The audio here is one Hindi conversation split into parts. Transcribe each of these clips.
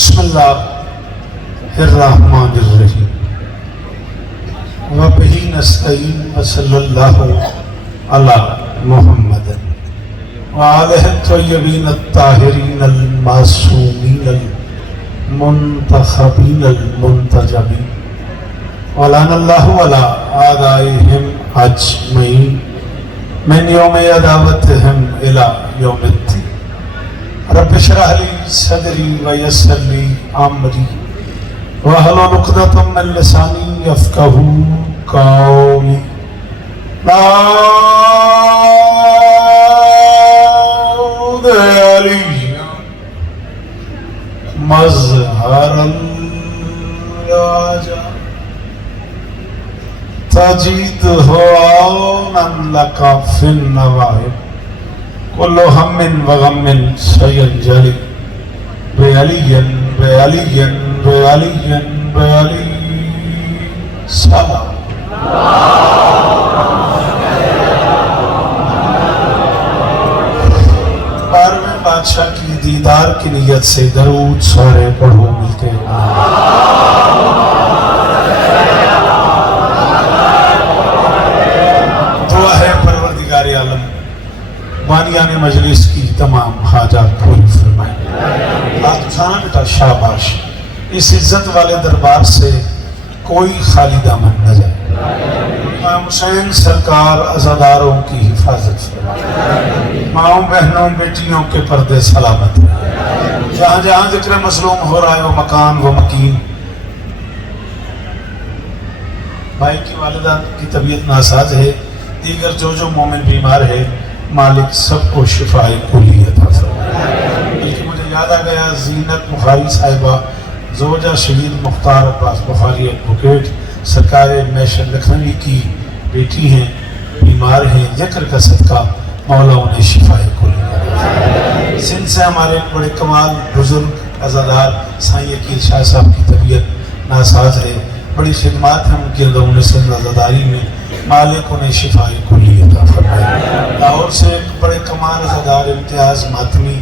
बिस्मिल्लाहिर्रहमानिर्रहीम व बिही नस्तईन व सल्लल्लाहु अला मुहम्मद व आलिहि तय्यबीन अत्ताहिरीन अल मासूमीन अल मुंतखबीन अल मुंतजबीन व लअनल्लाहु अला आदाइहिम अजमईन मिन यौम अदावतिहिम इला यौमिद्दीन। रब्ब इश्रह ली सदरी व यस्सिर ली अमरी वहलुल उक़दतम मिन लिसानी यफ़क़हू क़ौली। दाऊद अलैया मज़हरल राजा तजीदहु औनन लका फिन नवाइब कुल्लु हम्मिन व गम्मिन सयंजली बेअलियन बेअलियन बेअलियन बेअली सलाम। बारहवें बादशाह की दीदार की नियत से दरूद सारे पढ़ो मिलके। दुआ है परवरदिगार आलम बानियाने मजलिस की तमाम हाजात पूरी फरमाए। बेटा शाबाश, इस इज्जत वाले दरबार से कोई खाली दामन न जाए। इमाम हुसैन सरकार अज़ादारों की हिफाजत फरमाए, माओं बहनों बेटियों के पर्दे सलामत रहे। जहाँ जहाँ जिक्र मसलूम हो रहा है वो मकान वो मकीन। भाई की वालिदा की तबीयत नासाज है, दीगर जो मोमिन बीमार है, मालिक सबको शिफाए कुली अता फरमाए। बल्कि मुझे याद आ गया ज़ीनत बुखारी साहिबा ज़ोजा शहीद मुख्तार अब्बास बुखारी एडवोकेट सरकार मैशर लखनवी की बेटी हैं, बीमार हैं। जिक्र का सदका मौला उन्हें शिफाए कुली अता फरमाए। सिंध से हमारे बड़े कमाल बुजुर्ग अज़ादार साईं यकीन शाह साहब की तबीयत नासाज है, बड़ी खिदमत है उनकी अंदर सिंध अज़ादारी में, मालिक उन्हें शिफाए कुली अता फरमाए। लाहौर से एक बड़े कमाल अज़ादार इम्तियाज़ मातमी,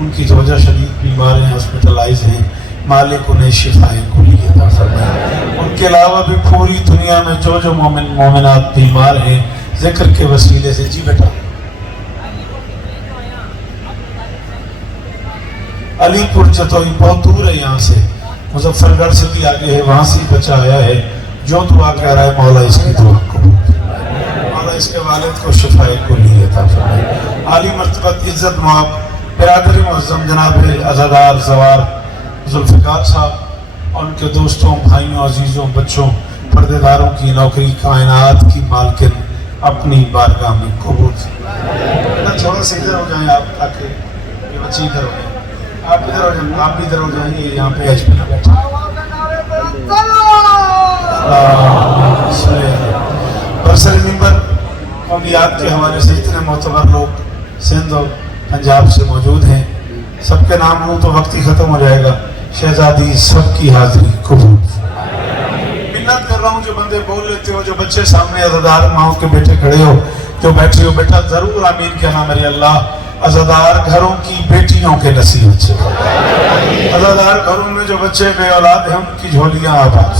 उनकी ज़ोजा शदीद बीमार हैं, हॉस्पिटलाइज हैं, मालिक उन्हें शिफाए कुली अता फरमाए। उनके अलावा भी पूरी दुनिया में जो मोमिन मोमिनात बीमार हैं, जिक्र के वसीले से। जी बेटा अलीपुर जतोई बहुत दूर है यहाँ से, मुजफ्फरगढ़ से भी आगे है, वहाँ से ही बच्चा आया है। जो दुआ कह रहा है मौला इसकी दुआ को, मौला इसके वालिद को शिफाए कुली अता फरमाए। आली मर्तबत इज्जत माब बिरादरी मुअज़्ज़म जनाब अज़ादार ज़वार जुल्फ़िकार साहब और उनके दोस्तों भाइयों अजीज़ों बच्चों पर्देदारों की नौकरी कायनात की मालकिन अपनी बारगाह में कबूल। थोड़ा सा इधर हो जाएं आप, ताकि ये बच्चे इधर हो जाए, आप इधर हो जाए, आप भी इधर हो जाएंगे। यहाँ पे एच पी बैठे बरसर मिंबर कौमियात के हवाले से इतने मोतबर लोग सिंध और पंजाब से मौजूद हैं। सबके नाम लूँ तो वक्त ही ख़त्म हो जाएगा। शहजादी सबकी हाजिरी कबूल। मिन्नत कर रहा हूँ, जो बंदे बोल लेते हो, जो बच्चे सामने अज़ादार माओ के बेटे खड़े हो, जो बैठे हो, बेटा ज़रूर आमीन कहना मेरे अल्लाह अज़ादार घरों की बेटियों के नसीब से। अज़ादार घरों में जो बच्चे बे औलाद हैं उनकी झोलियाँ आबाद।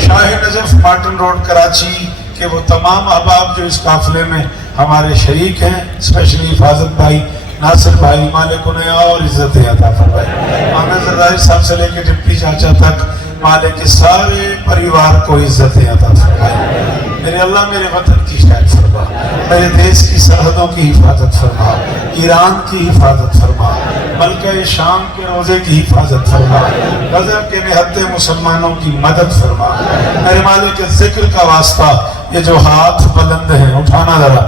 Shah Najaf Marton road Karachi के वो तमाम अहबाब जो इस काफिले में हमारे शरीक हैं, स्पेशली हिफाजत भाई नासिर भाई, मालिक उन्हें और इज्जतें अता फरमाए। आमिर ज़रदारी साहब से लेकर डिप्टी चाचा तक मालिक के सारे परिवार को इज्जतें अता फरमाए। मेरे अल्लाह मेरे वतन की हिफाजत फरमा, मेरे देश की सरहदों की हिफाजत फरमा, ईरान की हिफाजत फरमा, मल्का शाम के रोजे की हिफाजत फरमा, गज़ा के निहत्ते मुसलमानों की मदद फरमा। मेरे मालिक के जिक्र का वास्ता, ये जो हाथ बुलंद हैं, उठाना जरा,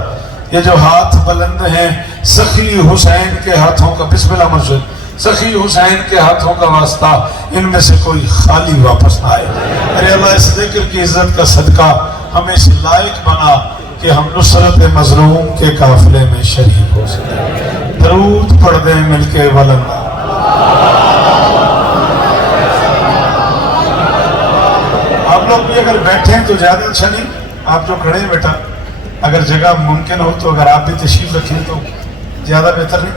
ये जो हाथ बुलंद हैं सखी हुसैन के हाथों का, बिस्मिल्लाह मुर्शिद, सखी हुसैन के हाथों का वास्ता, इनमें से कोई खाली वापस ना आए। अरे अल्लाह इस जिक्र की इज्जत का सदका हमें इस लायक बना कि हम नुसरत मजलूम के काफिले में शरीक हो सके। दरूद पढ़ दें मिलके वलम। आप लोग भी अगर बैठे हैं तो ज्यादा अच्छा नहीं, आप जो खड़े हैं बेटा, अगर जगह मुमकिन हो तो अगर आप भी तशरीफ रखें तो ज़्यादा बेहतर है।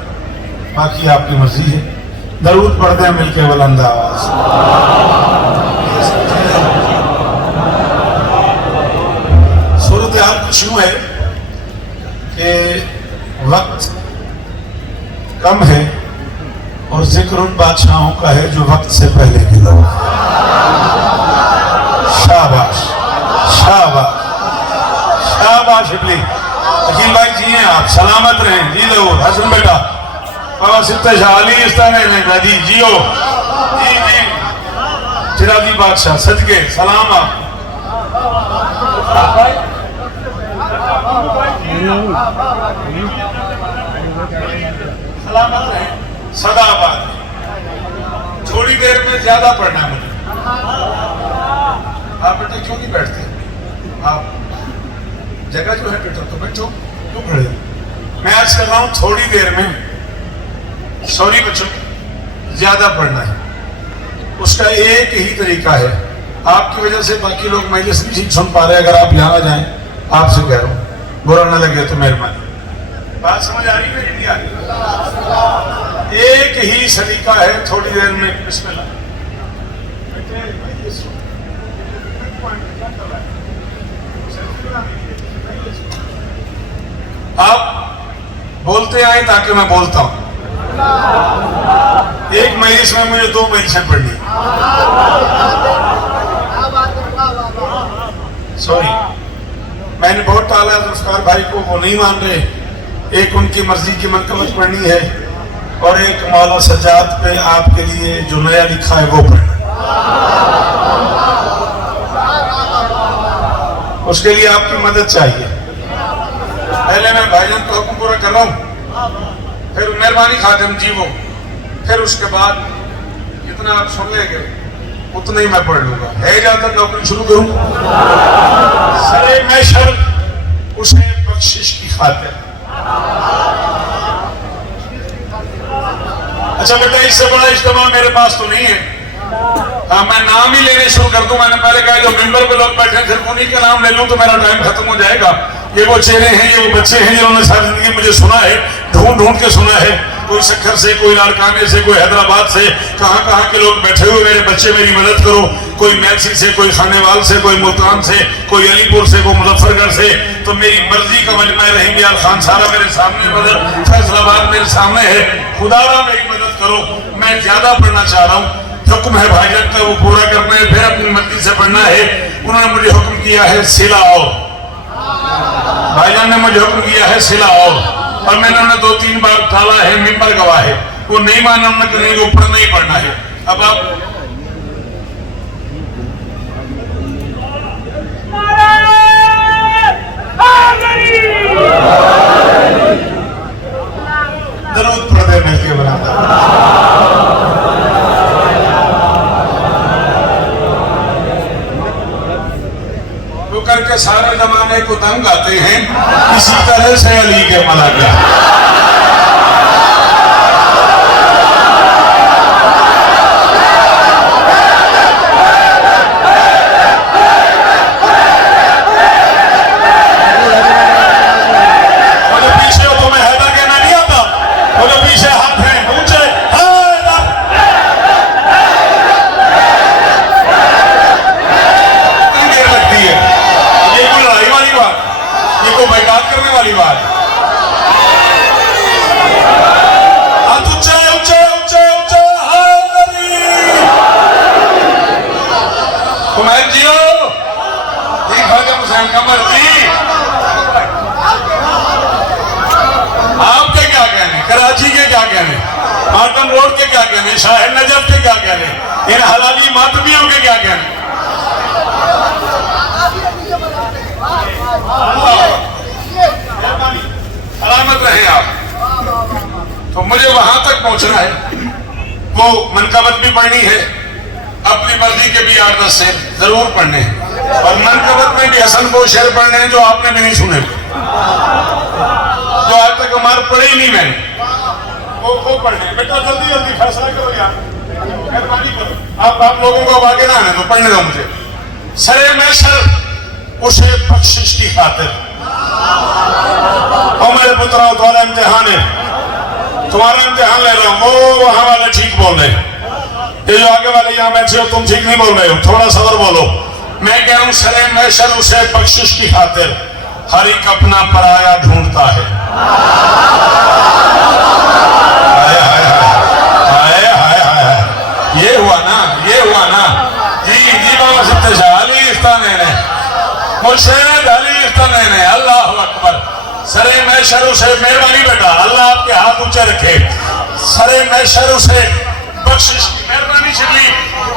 बाकी आपकी मर्जी है। दरूद पढ़ते हैं मिलके बुलंद आवाज। सूरत हाल कुछ यूं है कि वक्त कम है और जिक्र उन बादशाहों का है जो वक्त से पहले के लोग। शाबाश शाबाश शाबाश इबली। अकील भाई जी हैं आप, सलामत रहें, जी लो हसन बेटा बाबा सिद्ध शाली इस तरह जी जियो जी जी चिरागी बादशाह सदके सलाम आप। सलामत रहें सदाबाद। थोड़ी देर में ज्यादा पढ़ना मुझे। आप बेटा क्यों नहीं बैठते? आप जगह जो है बेटा तो बैठो, क्यों खड़े हो? मैं आज कर रहा हूं थोड़ी देर में। सॉरी बच्चों, ज्यादा पढ़ना है। उसका एक ही तरीका है, आपकी वजह से बाकी लोग मजलिस नहीं सुन पा रहे। अगर आप यहाँ आ जाएं, आपसे कह रहा हूं, बुरा ना लगे तो मेहरबानी। बात समझ आ रही है नहीं आ रही? एक ही सलीका है, थोड़ी देर में बिस्मिल्लाह। आप बोलते आए ताकि मैं बोलता हूं। एक मजलिस में मुझे 2 मजलिसें पढ़नी। सॉरी, मैंने बहुत टाला जुल्फकार भाई को, वो नहीं मान रहे। एक उनकी मर्जी की मनकबत पढ़नी है और एक मौला सज्जाद पे आपके लिए जो नया लिखा है वो पढ़ना। उसके लिए आपकी मदद चाहिए। पहले मैं भाईजान का हुक्म पूरा कर रहा हूं, फिर मेहरबानी खातिम जी वो, फिर उसके बाद जितना आप सुन लेंगे उतना ही मैं पढ़ लूंगा। है ज्यादा नौकरी शुरू करूं सरे मैशर उसे बख्शिश की खातिर। अच्छा बेटा, इससे बड़ा इज्तिमा मेरे पास तो नहीं है। हाँ, मैं नाम ही लेने शुरू कर दूं। मैंने पहले कहा जो मेंबर पे लोग बैठे सिर्फ उन्हीं का नाम ले लूं तो मेरा टाइम खत्म हो जाएगा। ये वो चेहरे हैं, ये वो बच्चे हैं जिन्होंने सारी जिंदगी मुझे सुना है, ढूंढ ढूंढ के सुना है। कोई सक्खर से, कोई लाड़काने से, कोई हैदराबाद से, कहाँ कहाँ के लोग बैठे हुए। मेरे बच्चे मेरी मदद करो। कोई मैलसी से, कोई खानेवाल से, कोई मुल्तान से, कोई अलीपुर से, कोई मुजफ्फरगढ़ से। तो मेरी मर्जी का मजमा रहेंगे। खान सारा मेरे सामने, मदद फैसलाबाद मेरे सामने है। खुदारा मेरी मदद करो। मैं ज्यादा पढ़ना चाह रहा हूँ। हुक्म है भाईजान का, वो पूरा करना है, फिर अपनी मर्जी से पढ़ना है। उन्होंने मुझे हुक्म किया है सिला आओ। भाईजान ने मुझे हुक्म किया है सिला आओ, और मैंने उन्हें 2-3 बार टाला है। मिंबर गवाह है, वो नहीं माना। उन्होंने कहीं को ऊपर नहीं पढ़ना है। अब आप दरूद पढ़ते मिलके बनाता करके सारे जमाने को तंग आते हैं। इसी तरह से अली के मलाका। मुझे पीछे हो तो मैं हैदर कहना नहीं आता। मुझे पीछे हाथ है ऊंचे लगती है। ये कोई लड़ाई वाली बात, ये कोई बैकात करने वाली बात। हाथ ऊंचे ऊंचे ऊंचे ऊंचे। कुमार जी हो, ये खाजा हुसैन कमर जी, आपके क्या कहने, कराची के क्या कहने, मार्टन रोड के क्या कहने, शाहिद नजफ के क्या कहने, इन हलाली मातमियों के क्या कहने। सलामत रहे आप। तो मुझे वहां तक पहुंचना है। वो मनकबत भी पढ़नी है, अपनी मर्जी के भी 8-10 से जरूर पढ़ने हैं। और मनकबत में भी हसन को शेर पढ़ने हैं जो आपने भी नहीं सुने, जो आज तक हमारे पढ़े ही नहीं मैंने, वो पढ़ने। बेटा जल्दी जल्दी फैसला करो यार, मेहरबानी करो। आप लोगों को आगे ना आने तो पढ़ने दो मुझे। सरे मैशर उसे बख्शिश की खातिर। और मेरे पुत्रों द्वारा इम्तिहान है। तुम्हारा इम्तिहान ले रहा हूं। वो वहां वाले ठीक बोल रहे, ये जो आगे वाले यहाँ बैठे हो तुम ठीक नहीं बोल रहे हो, थोड़ा सबर बोलो। मैं कह रहा हूं सरे मैशर उसे बख्शिश की खातिर हर एक अपना पराया ढूंढता है। हाय हाय हाय हाय हाय हाय, ये हुआ ना, ये हुआ ना। जी जी बाबा सत्य शाह अली इफ्तान ने मुर्शिद अली इफ्तान ने, अल्लाह अकबर। सरे मैशर उसे, मेहरबानी बेटा, अल्लाह आपके हाथ ऊंचे रखे। सरे मैशर उसे बख्शिश की मेहरबानी शबली,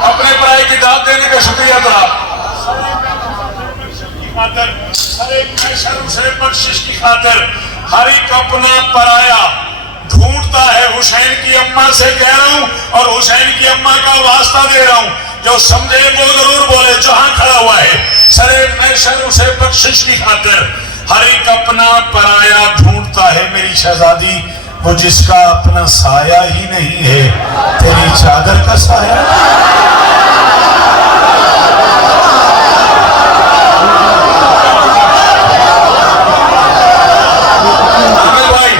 अपने पराये की दाद देने का शुक्रिया अदा। सरे मैशर उसे बख्शिश की खातिर हर एक अपना पराया ढूंढता है। हुसैन की अम्मा से कह रहा हूं और हुसैन की अम्मा का वास्ता दे रहा हूं, जो समझे वो जरूर बोले जहां खड़ा हुआ है। सरे मैशर उसे बख्शिश की खातिर हर एक अपना पराया ढूंढता है। मेरी शहजादी, वो जिसका अपना साया ही नहीं है, तेरी चादर का साया। आमिर भाई,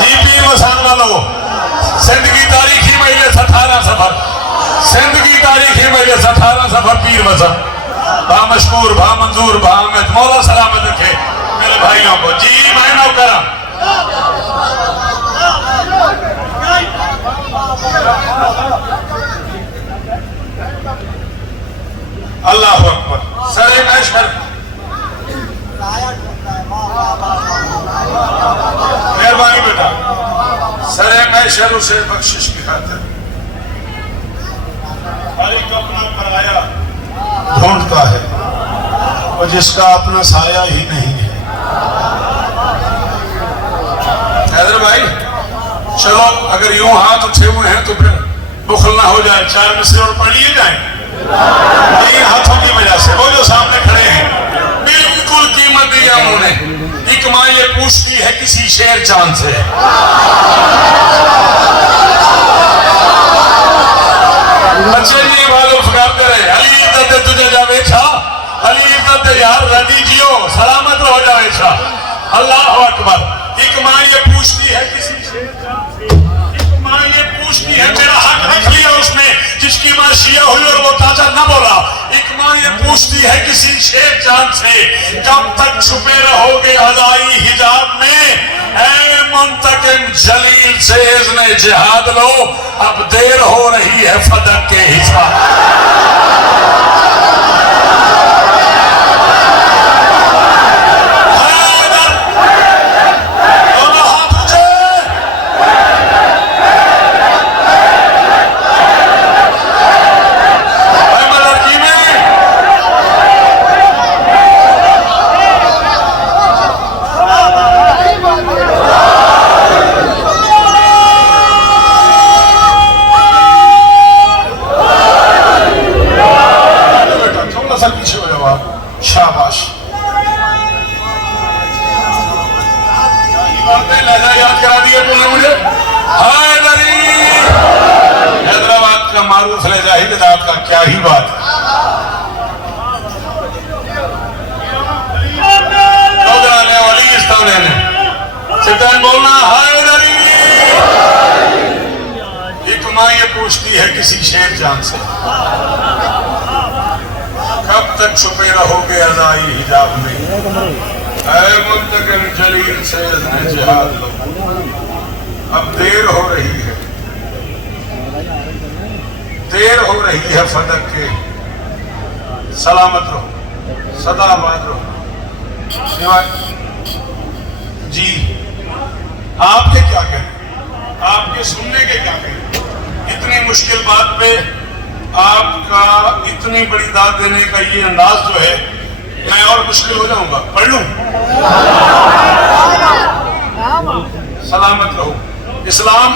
जीपी मसान वालों, सिंध की तारीखी मजलिस 18 सफर, सिंध की तारीखी मजलिस 18 सफर पीर मजहब, भा मशकूर, भा मंजूर, भा अहमद, मौला सलामत रखे मेरे भाइयों को। जी मैं नौकरा अल्लाह अकबर। सरे मैशर, मेहरबानी बेटा, सरे मैशर उसे बख्शिश की खातिर हर एक अपना पराया ढूंढता है, और जिसका अपना साया ही नहीं है। हैदर भाई चलो, अगर यूं हाथ उठे हुए हैं तो फिर बुखल ना हो जाए, 4 मिसरे और पढ़ लिए जाए इन हाथों की वजह से। वो जो सामने खड़े हैं बिल्कुल कीमत दिया उन्होंने। एक माँ ये पूछती है किसी शेर जान से, बच्चे नहीं वालों फुकारते रहे, अली दर्द तुझे जावे छा, अली दर्द यार रदी जियो सलामत हो जावे छा। अल्लाह अकबर। एक माँ ये पूछती है किसी शेर जान से, एक माँ ये पूछती है, मेरा हक रख लिया उसने जिसकी माँ शिया हुई और वो ताजा न बोला। एक माँ ये पूछती है किसी शेर जान से, कब तक छुपे रहोगे अदाई हिजाब में, ऐ मुंतकिम जलील से इज़्ने जिहाद लो, अब देर हो रही है फदक के हिसाब। शाबाश, याद करा दिया तुमने मुझे। हैदराबाद का मारूफ लहजा हिदायत का क्या ही बात है। बोलना हैदरी। एक माँ ये पूछती है किसी शेर जान से, कब तक छुपे रहोगे अदाई हिजाब में, ऐ मुंतकिम जलील से इज़्ने जिहाद लो, अब देर हो रही है, देर हो रही है फदक के, सलामत रहो, सदा आबाद रहो। जी आपके क्या कहने, आपके सुनने के क्या कहने, इतनी मुश्किल बात पे आपका इतनी बड़ी दाद देने का ये अंदाज जो है, मैं और मुश्किल हो जाऊंगा। पढ़ लूं? सलामत रहो। इस्लाम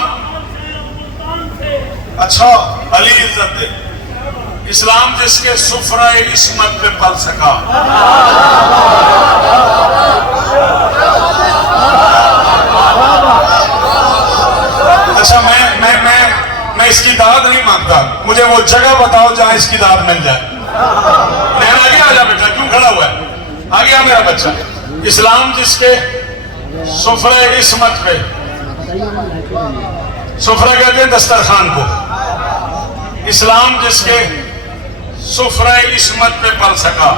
अच्छा अली इज्जत दे, इस्लाम जिसके सुफरा इस्मत पे पल सका। अच्छा मैं इसकी दाद नहीं मांगता, मुझे वो जगह बताओ जहां इसकी दाद मिल जाए। आगे आ जा बेटा, क्यों खड़ा हुआ है? आगे आ मेरा बच्चा। इस्लाम जिसके सुफरे इस्मत पे सुफरा कहते हैं दस्तरखान को। इस्लाम जिसके सुफरा इस्मत पे पल सका,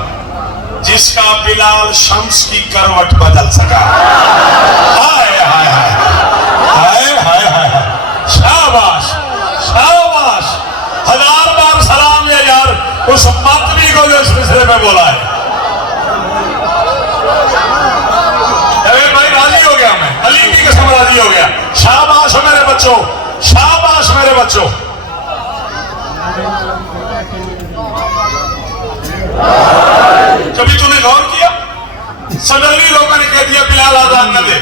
जिसका बिलाल शम्स की करवट बदल सका। हाय हाय हाय हाय हाय हाय, शाबाश शाबाश, 1000 बार सलाम है यार उस मातमी को जो इस मिसरे में बोला है। अरे भाई राजी हो गया मैं, अली की कसम राजी हो गया। शाबाश मेरे बच्चों, शाबाश मेरे बच्चों। कभी तूने गौर किया, सडनली लोगों ने कह दिया बिलाल आजान न दे।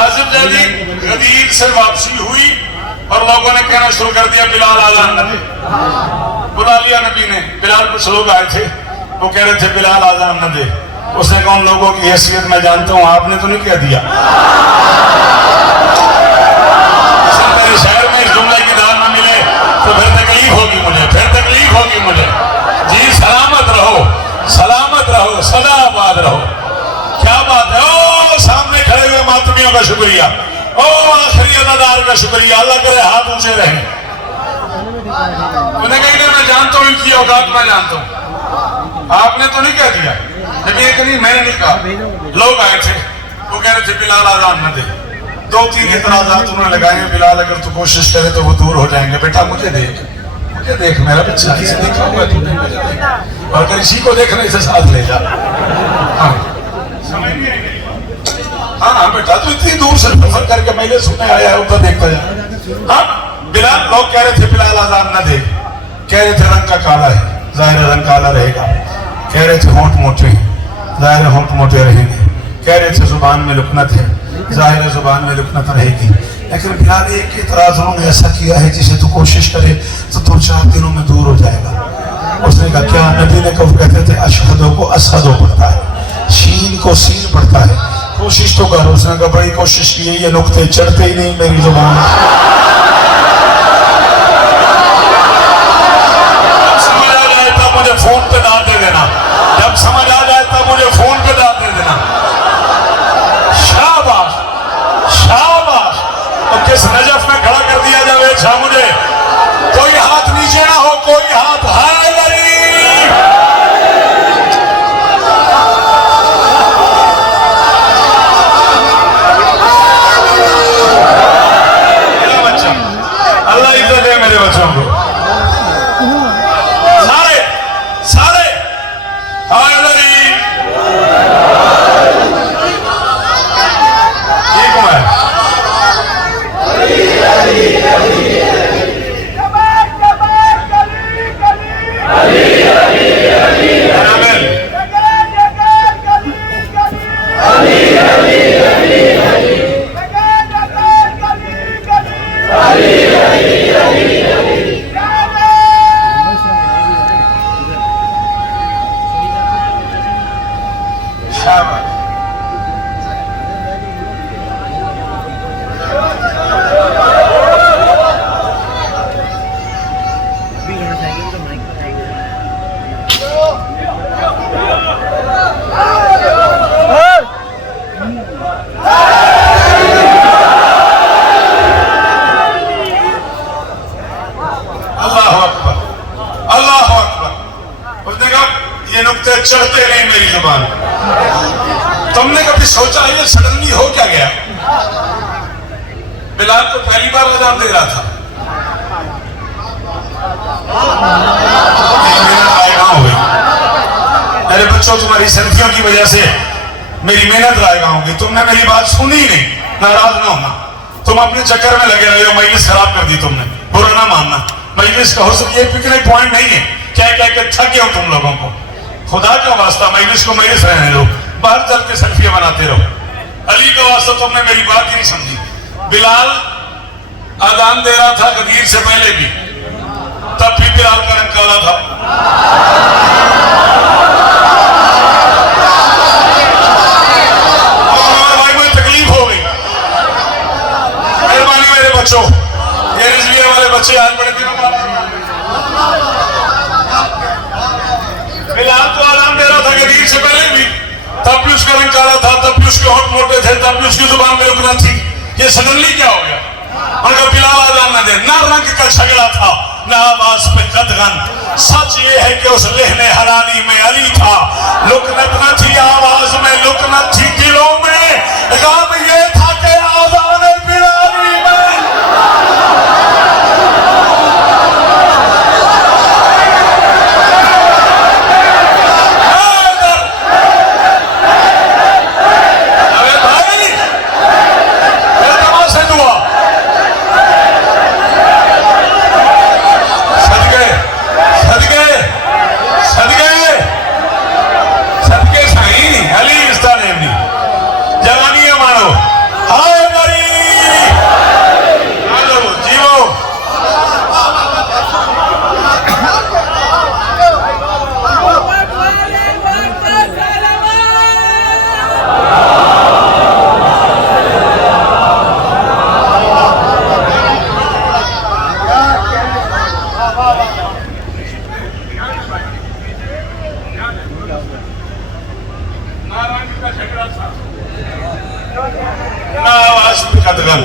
आसिफ जैदी गदीर से वापसी हुई और लोगों ने कहना शुरू कर दिया बिलाल आजान न दे। बुला लिया नबी ने, बिलाल कुछ लोग आए थे, वो कह रहे थे बिलाल आजान न दे। उसने कहा उन लोगों की हैसियत मैं जानता हूं, आपने तो नहीं कह दिया। मेरे शहर में इस जुमले की दान न मिले तो फिर तकलीफ होगी मुझे, फिर तकलीफ होगी मुझे। जी सलामत रहो, सलामत रहो, सदा आबाद रहो। क्या बात है। ओ सामने खड़े हुए मातमियों का शुक्रिया, ओ आखिरी अदादार का शुक्रिया। अल्लाह करे हाथ ऊंचे रहे। उन्हें कही मैं जानता हूँ इनकी औकात, मैं जानता हूँ। आपने तो नहीं कह दिया, लेकिन एक नहीं, मैंने नहीं कहा। लोग आए थे, वो कह रहे थे बिलाल आजान न दे। 2-3 इतराज़ात उन्होंने लगाए, बिलाल अगर तू कोशिश करे तो वो दूर हो जाएंगे। बेटा मुझे देख, मुझे देख, मेरा बच्चा इसे देखा हुआ तूने, मुझे देख। और अगर इसी को देखना इसे साथ ले जा। हाँ हाँ हाँ बेटा, तू इतनी दूर से सफर करके मैले सुनने आया है, उधर देखता जा। हाँ बिलाल, लोग कह रहे थे बिलाल आजान न दे। कह रहे थे रंग का काला है, जाहिर रंग काला रहेगा। कह रहे थे होंठ मोटे हैं, जाहिर होंठ मोटे रहेंगे। कह रहे थे जुबान में लुकनत है, जाहिर जुबान में लुकनत रहेगी। लेकिन बिलाल एक इतराज उन्होंने ऐसा किया है जिसे तू कोशिश करे तो 2-4 दिनों में दूर हो जाएगा। उसने कहा क्या? नबी ने कब कहते थे अशहदो को असहदो पड़ता है, शीन को सीन पड़ता है, कोशिश तो करो। उसने कहा बड़ी कोशिश की है, ये नुक्ते चढ़ते ही नहीं मेरी जुबान। समझ आ जाए तब मुझे फोन पे दाद दे देना, जब समझ आ जाए तब मुझे फोन पे दाद दे देना। शाबाश शाबाश। तो किस नजफ में खड़ा कर दिया जाए अच्छा मुझे। कोई हाथ नीचे ना हो, कोई हाथ हाय बच्चा। अल्लाह इज्जत दे मेरे बच्चों को। सारे सारे हाय चढ़ते नहीं मेरी जुबान। तुमने कभी सोचा ये सडनली हो क्या गया? बिलाल तो पहली बार अजान दे रहा था। हो गई। अरे बच्चों, तुम्हारी सख्तियों की वजह से मेरी मेहनत रायगा होगी। तुमने मेरी बात सुनी ही नहीं, नाराज ना होना। तुम अपने चक्कर में लगे रहे हो, मजलिस खराब कर दी तुमने, बुरा ना मानना। मजलिस का हो सकता ये पिकनिक पॉइंट नहीं है, क्या क्या क्या थक गया तुम लोगों को। खुदा का वास्ता मजलिस को मजलिस रहने दो, बाहर चल के सेल्फियां बनाते रहो। अली का वास्ता तुमने मेरी बात ही नहीं समझी। बिलाल अजान दे रहा था गदीर से पहले भी, तब भी बिलाल का रंग काला था। भाई मुझे तकलीफ हो गई। मेहरबानी मेरे बच्चों, ये रिजविया वाले बच्चे आज बड़े दिनों बाद बिलाल तो आराम दे रहा था गदीर से पहले भी, तब भी उसका रंग काला था, तब भी उसके होंठ मोटे थे, तब भी उसकी जुबान में रुकना थी। ये सडनली क्या हो गया? उनका बिलाल आजान न दे। ना रंग का झगड़ा था, ना आवाज पे कदगन। सच ये है कि उस लेहने हरानी में अली था। लुकनत न थी आवाज में, लुकनत थी दिलों में। गम ये था कि आजान बिलाली में कदगन।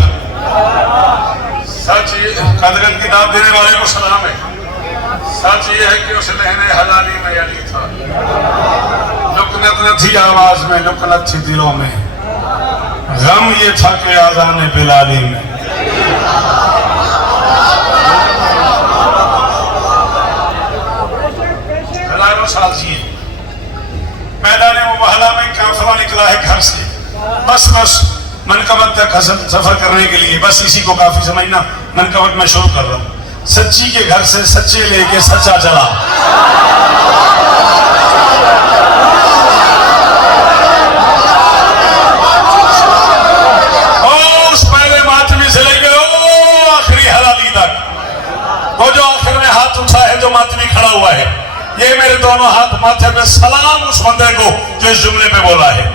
सच ये कदगन की नाम देने वाले को सलाम है। सच ये है कि उस लहने हलाली में अली था। लुकनत न थी आवाज में, लुकनत थी दिलों में। गम ये था कि आजान बिलाली में। हजारों साल जिए। मैदान मुबहला में काफिला निकला है घर से, बस मनकबत तक सफर करने के लिए। बस इसी को काफी समझना। मनकबत में शुरू कर रहा हूं। सच्ची के घर से सच्चे लेके सच्चा चला। उस पहले मातमी से लेके आखिरी हलाली तक, वो जो आखिर में हाथ उठा है, जो मातमी खड़ा हुआ है, ये मेरे दोनों हाथ माथे पे सलाम उस बंदे को जो इस जुमले पे बोला है।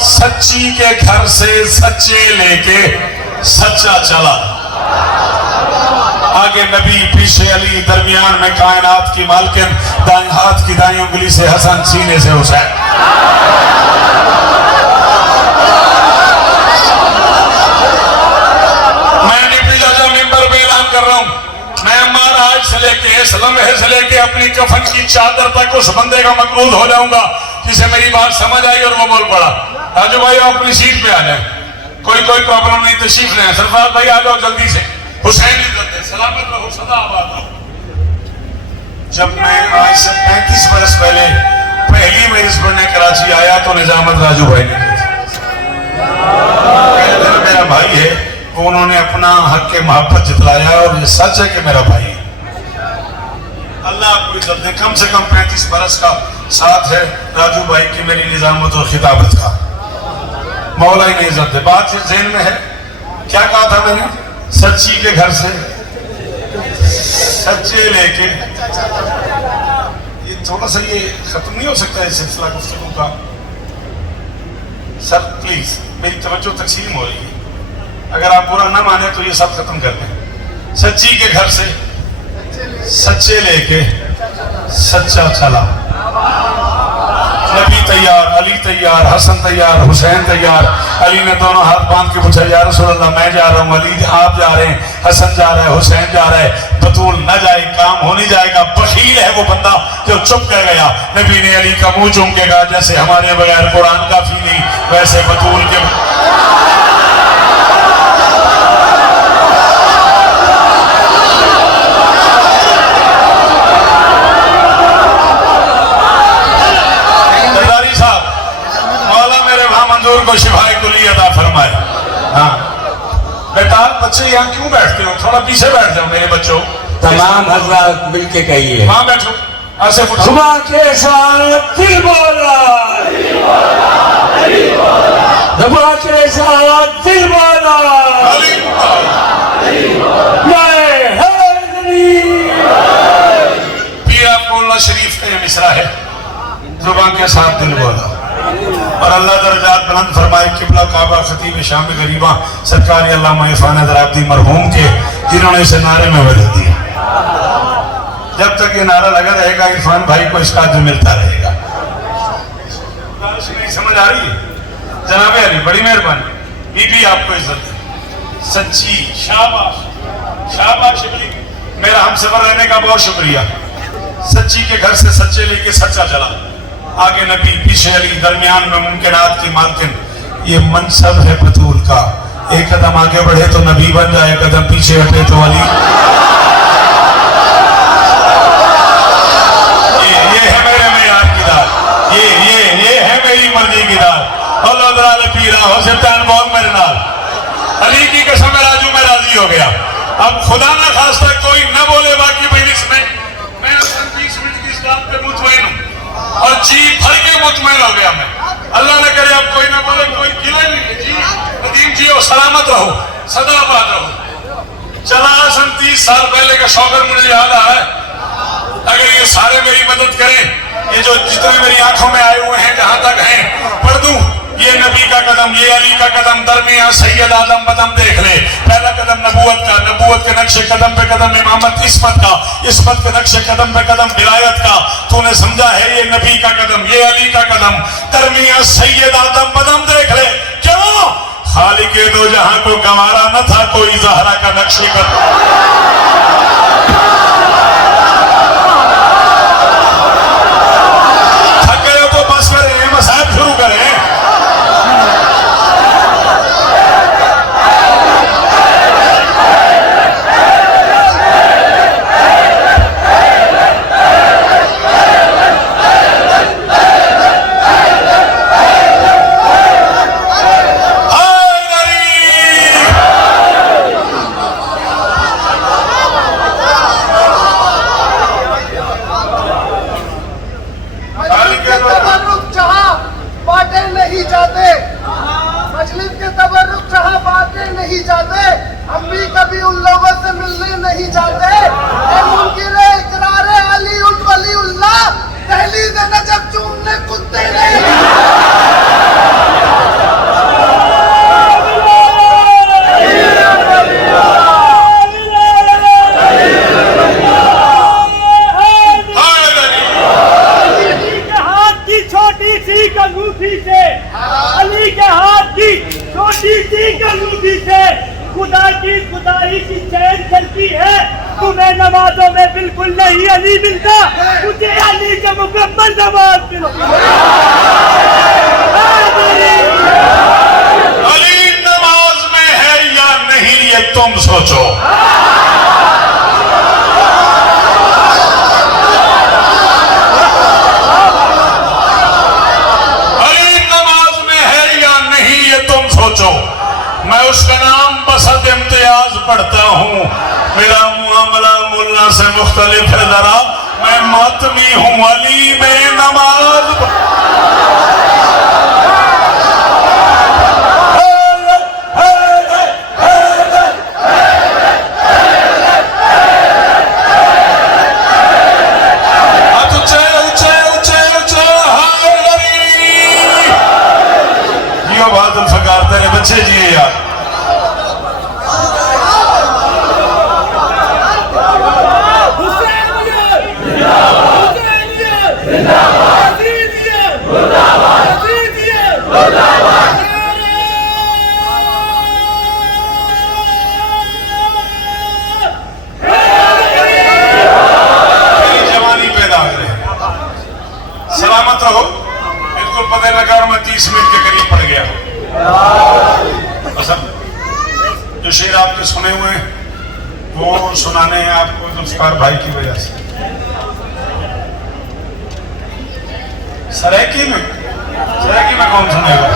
सच्ची के घर से सच्चे लेके सच्चा चला। आगे नबी, पीछे अली, दरमियान में कायनात की मालकिन, दाएं हाथ की दाएं उंगली से हसन, सीने से हुसैन। मैं निपटी जाजा मिंबर पे ऐलान कर रहा हूं, मैं अम्मार आज से लेके इस लम्हे से लेके अपनी कफन की चादर तक उस बंदे का मकबूल हो जाऊंगा जिसे मेरी बात समझ आई और वो बोल पड़ा। राजू भाई आप अपनी सीट पे आ जाए, कोई प्रॉब्लम नहीं, तशरीफ ले। सरफराज भाई आ जाओ जल्दी से। हुसैन इज्जत सलामत रहो, सदा आबाद रहो। जब मैं आज से 35 बरस पहले पहली मेरिज पढ़ने कराची आया तो निजामत राजू भाई ने मेरा भाई है, वो उन्होंने अपना हक के मोहब्बत जितलाया और ये सच है कि मेरा भाई है। अल्लाह आपको इज्जत दे। कम से कम 35 बरस का साथ है राजू भाई की मेरी निजामत और खिताबत का। मौला ही नहीं इज्जत दे। बात जेल में है। क्या कहा था मैंने? सच्ची के घर से सच्चे लेके। ये थोड़ा सा ये खत्म नहीं हो सकता है सिलसिला गुफ्तगू का? सर प्लीज मेरी तवज्जो तकसीम हो रही है, अगर आप बुरा ना माने तो ये सब खत्म कर दें। सच्ची के घर से सच्चे लेके सच्चा चला। नबी तैयार, अली तैयार, हसन तैयार, हुसैन तैयार। अली ने दोनों हाथ बांध के पूछा, या रसूल अल्लाह मैं जा रहा हूँ, अली आप जा रहे हैं, हसन जा रहा है, हुसैन जा रहा है, बतूल न जाए काम हो नहीं जाएगा। बखील है वो बंदा जो चुप कर गया। नबी ने अली का मुंह चूम के कहा, जैसे हमारे बगैर कुरान काफी नहीं, वैसे बतूल के को शिफाए कुली अता फरमाए। हाँ बेटा, बच्चे यहाँ क्यों बैठते हो? थोड़ा पीछे बैठ जाओ मेरे बच्चों। तमाम हजरात मिलके कहिए, वहां बैठो। ऐसे खुदा के साथ दिल बोला, खुदा के साथ दिल बोला, पीर आपको शरीफ का ये मिसरा है, जुबान के साथ दिल बोला। और अल्लाह दर्जात बुलंद फरमाए। किबला काबा खतीब शाम गरीबा सरकारी अल्लामा इरफान दराब्दी मरहूम के, जिन्होंने इसे नारे में बदल दिया। जब तक ये नारा लगा रहेगा इरफान भाई को इसका जो मिलता रहेगा। कुछ नहीं समझ आ रही है? जनाबे अली बड़ी मेहरबानी, बीबी आपको इज्जत है, सच्ची, शाबाश शाबाश इबली, मेरा हमसफर रहने का बहुत शुक्रिया। सच्ची के घर से सच्चे लेके सच्चा चला, आगे नबी पीछे अली, दरमियान में मुमकिनात की मालकिन। ये मनसब है बतूल का, एक कदम आगे बढ़े तो नबी बन जाए, कदम पीछे हटे तो अली। ये है मेरे मेयार की दाद, ये है मेरी मर्जी की दाद। बहुत मेरे नाल अली की कसम है, राजू मैं राजी हो गया। अब खुदा ना खास्ता कोई न बोले बाकी मजलिस में, मैं 20 मिनट की इस बात पे मुतमईन हूँ और जी भर के मुतमईन हो गया मैं। अल्लाह ने करे अब कोई ना बोले, कोई गिला नहीं है। जी नदीम जी हो, सलामत रहो, सदाबाद रहो। चला 30 साल पहले का शौकर मुझे याद आ रहा है। अगर ये सारे मेरी मदद करें, ये जो जितने मेरी आंखों में आए हुए हैं जहां तक हैं पढ़ दूं, ये नबी का कदम, ये अली का कदम, दरमियान सैयद आदम बदम देख ले। पहला कदम नबूवत का, नबूवत के नक्शे कदम पे कदम इमामत, इस्मत का, इस्मत के नक्शे कदम पे कदम विलायत का। तूने समझा है ये नबी का कदम, ये अली का कदम, दरमियान सैयद आदम बदम देख ले। क्यों? खालिके दो जहां को गंवारा न था कोई ज़हरा का नक्शे कदम। थक गए तो बस करें, मसाइब शुरू करें। नहीं जाते, हम भी कभी उन लोगों से मिलने नहीं जाते। मुनकिर इकरार अली उल वली उल्लाह, दहलीज नजफ चूमने कुत्ते नहीं। अली के हाथ की छोटी सी अंगूठी से खुदा की खुदाई की चैन चलती है। तुम्हें नमाजों में बिल्कुल नहीं अली मिलता, मुझे अली का मुकम्मल नमाज मिलती है। अली नमाज में है या नहीं ये तुम सोचो। मैं उसका नाम बसत इम्तियाज पढ़ता हूँ, मेरा मुआमला मुल्ला से मुख्तलिफ है जरा, मैं मातमी हूँ अली में नमाज। तेरे बच्चे जिए यार। जवानी पैदा करे, सलामत रहो। बिल्कुल पता लगा मैं 30 मिनट के करीब पड़ गया। जो शेर आपके सुने हुए हैं वो सुनाने हैं आपको जुल्फकार भाई की वजह से। सरायकी में कौन सुनेगा?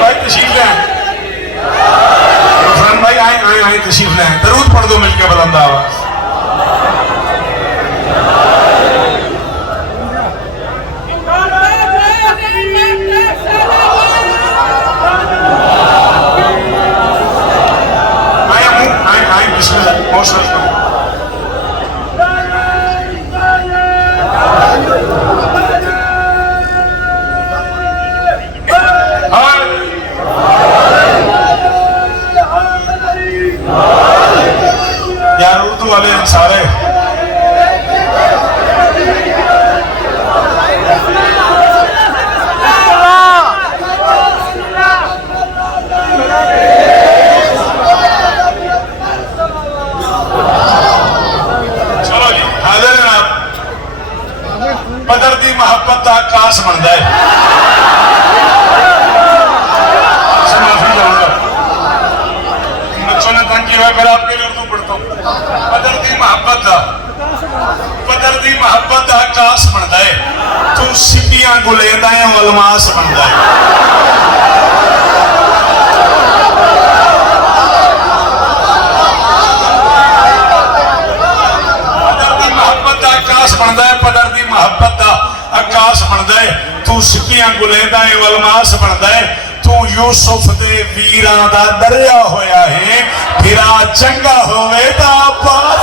भाई तशरीफ ले आए, भाई आए तशरीफ ले आए। दरूद पढ़ दो मिलकर बुलंद आवाज। उर्दू वाले हैं सारे। चलो जी हाजिर जनाब, बदर दी मोहब्बत का आकाश बनता है। माफी चाहूंगा, बच्चों ने तंग किया, फिर आपके लिए उर्दू पढ़ता हूँ। बदर दी मोहब्बत का आकाश बनता है, तू सिपियां गुलेंदा है अलमास बनता है। बनता है पदर दी मोहब्बत का आकाश बनता है, तू सिक्कियां गुलेंदा है अलमास बनता है। तू यूसुफ दे वीरां दा दरिया होया है, फिरा चंगा होवे ता अब्बास।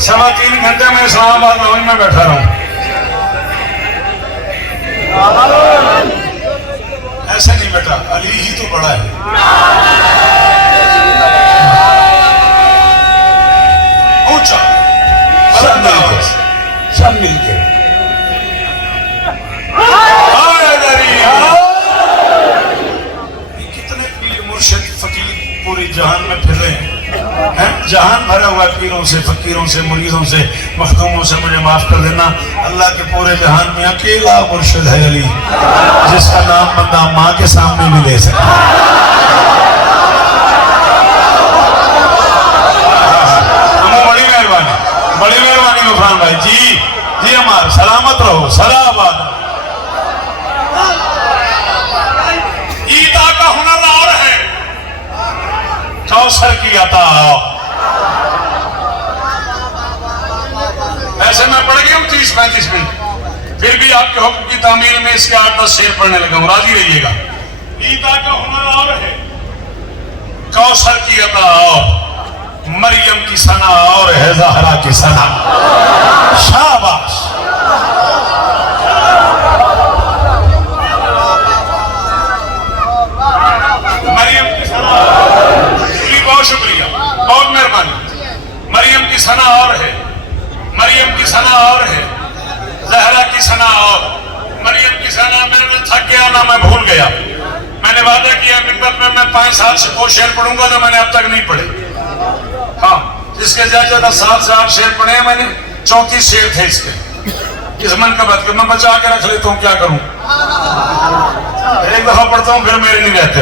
सवा 3 घंटे में इस्लामाबाद लाउंज में बैठा रहा हूं। ऐसे नहीं बेटा, अली ही तो बड़ा है। ऊंचा सब मिलके कितने पीर मुर्शिद फकीर पूरे जहान में फिर रहे हैं। जहान भरा हुआ पीरों से, फकीरों से, मुरीदों से, मखदूमों से। मुझे माफ कर देना, अल्लाह के पूरे जहान में अकेला मुर्शिद है अली, जिसका नाम बंदा माँ के सामने भी ले सकता है। बड़ी मेहरबानी गुफरान भाई जी। जी हमारे सलामत रहो, सलाबाद। ईदा का हुनर और है, कौसर की अता। ऐसे मैं पढ़ गया हूँ 30-35 मिनट, फिर भी आपके हुक्म की तामील में इसके 8-10 शेर पढ़ने लगा हूँ, राजी रहिएगा। ईदा का हुनर और है, कौसर की अता और, मरियम की सना और है ज़हरा की सना। शाबाश। मरियम की सना, बहुत शुक्रिया, बहुत मेहरबानी। मरियम की सना और है, मरियम की सना और है, ज़हरा की सना और। मरियम की सना में थक गया ना, मैं भूल गया। मैंने वादा किया मिंबर में मैं 5 साल से वो शेर पढ़ूंगा जो मैंने अब तक नहीं पढ़े। हाँ, जिसके ज्यादा 7 से 8 शेर पढ़े हैं मैंने, 34 शेर थे इसके। इस मन का बात मैं बचा के रख लेता हूँ, क्या करूं। एक दफा पढ़ता हूँ फिर मेरे नहीं रहते।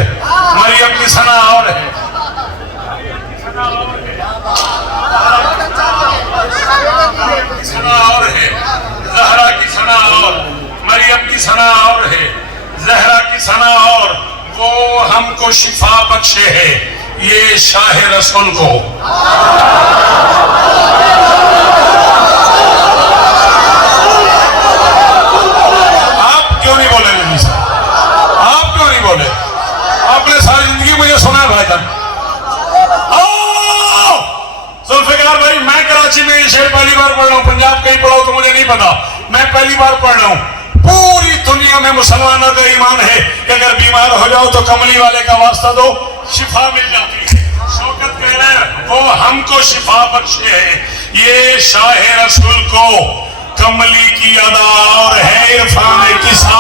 मरियम की सना और है, सना और है, ज़हरा की सना और, मरियम की सना और है, ज़हरा की सना और। वो हमको शिफा बख्शे है, ये शाह रसूल को। आप क्यों नहीं बोले नबी साहब? आप क्यों नहीं बोले? आपने सारी जिंदगी मुझे सुना है भाईजान। जुल्फिकार भाई, मैं कराची में ये शेर पहली बार पढ़ रहा हूँ, पंजाब कहीं पढ़ा हो तो मुझे नहीं पता, मैं पहली बार पढ़ रहा हूँ। पूरी दुनिया में मुसलमानों का ईमान है कि अगर बीमार हो जाओ तो कमली वाले का वास्ता दो, शिफा मिल जाती है। शौकत कह रहे हैं वो हमको शिफा बख्शे है, ये शाह रसूल को। कमली की अदा और है इरफान किसा।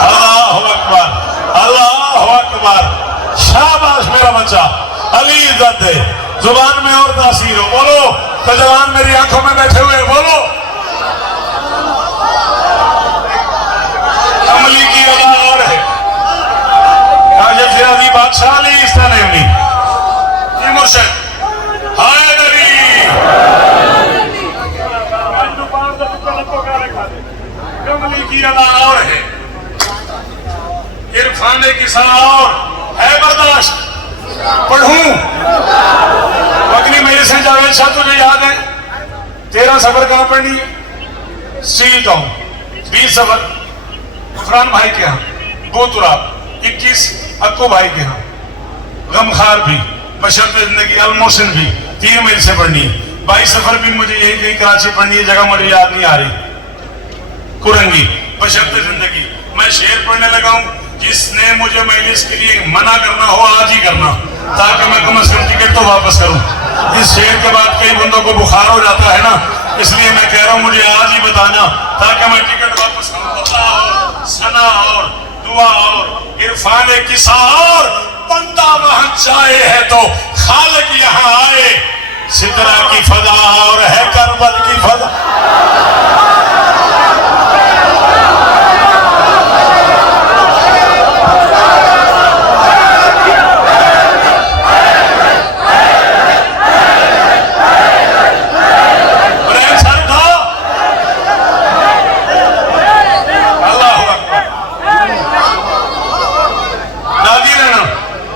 अल्लाह अकबर, अल्लाह अकबर। शाबाश मेरा बच्चा, अली इज्जत दे। जुबान में और तासीर हो, बोलो तो जवान मेरी आंखों में बैठे हुए बोलो। कमली की अदा और है, फिराजी बादशाह अली इस्ताने उन्हीं मुर्शिद हाय अली। कमली की अदा और है, इरफान किसा और है, बर्दाश्त। पढ़ूं अग्नि मेरे से जावेद शाह, तुझे याद है 13 सफर कहां पढ़नी है? Seal town. 20 सफर गुफरान भाई के यहाँ, गोतुराब 21 अक्को भाई के यहाँ, गमखार भी, बशर्ते जिंदगी अलमोहसिन भी 3 मील से पढ़नी है। 22 सफर भी मुझे यही कहीं कराची पढ़नी है, जगह मुझे याद नहीं आ रही। कुरंगी बशर्ते जिंदगी। मैं शेर पढ़ने लगा हूँ, जिसने मुझे मजलिस के लिए मना करना हो आज ही करना, ताकि मैं कम से कम टिकट तो वापस करूँ। इस शेर के बाद कई बंदों को बुखार हो जाता है ना, इसलिए मैं कह रहा हूँ मुझे आज ही बताना, ताकि मैं टिकट वापस करूँ। और सना और दुआ और इरफान किसा और बंदा वहां जाए है तो खालिक यहाँ आए, सिदरा की फजा और है करबल की फजा।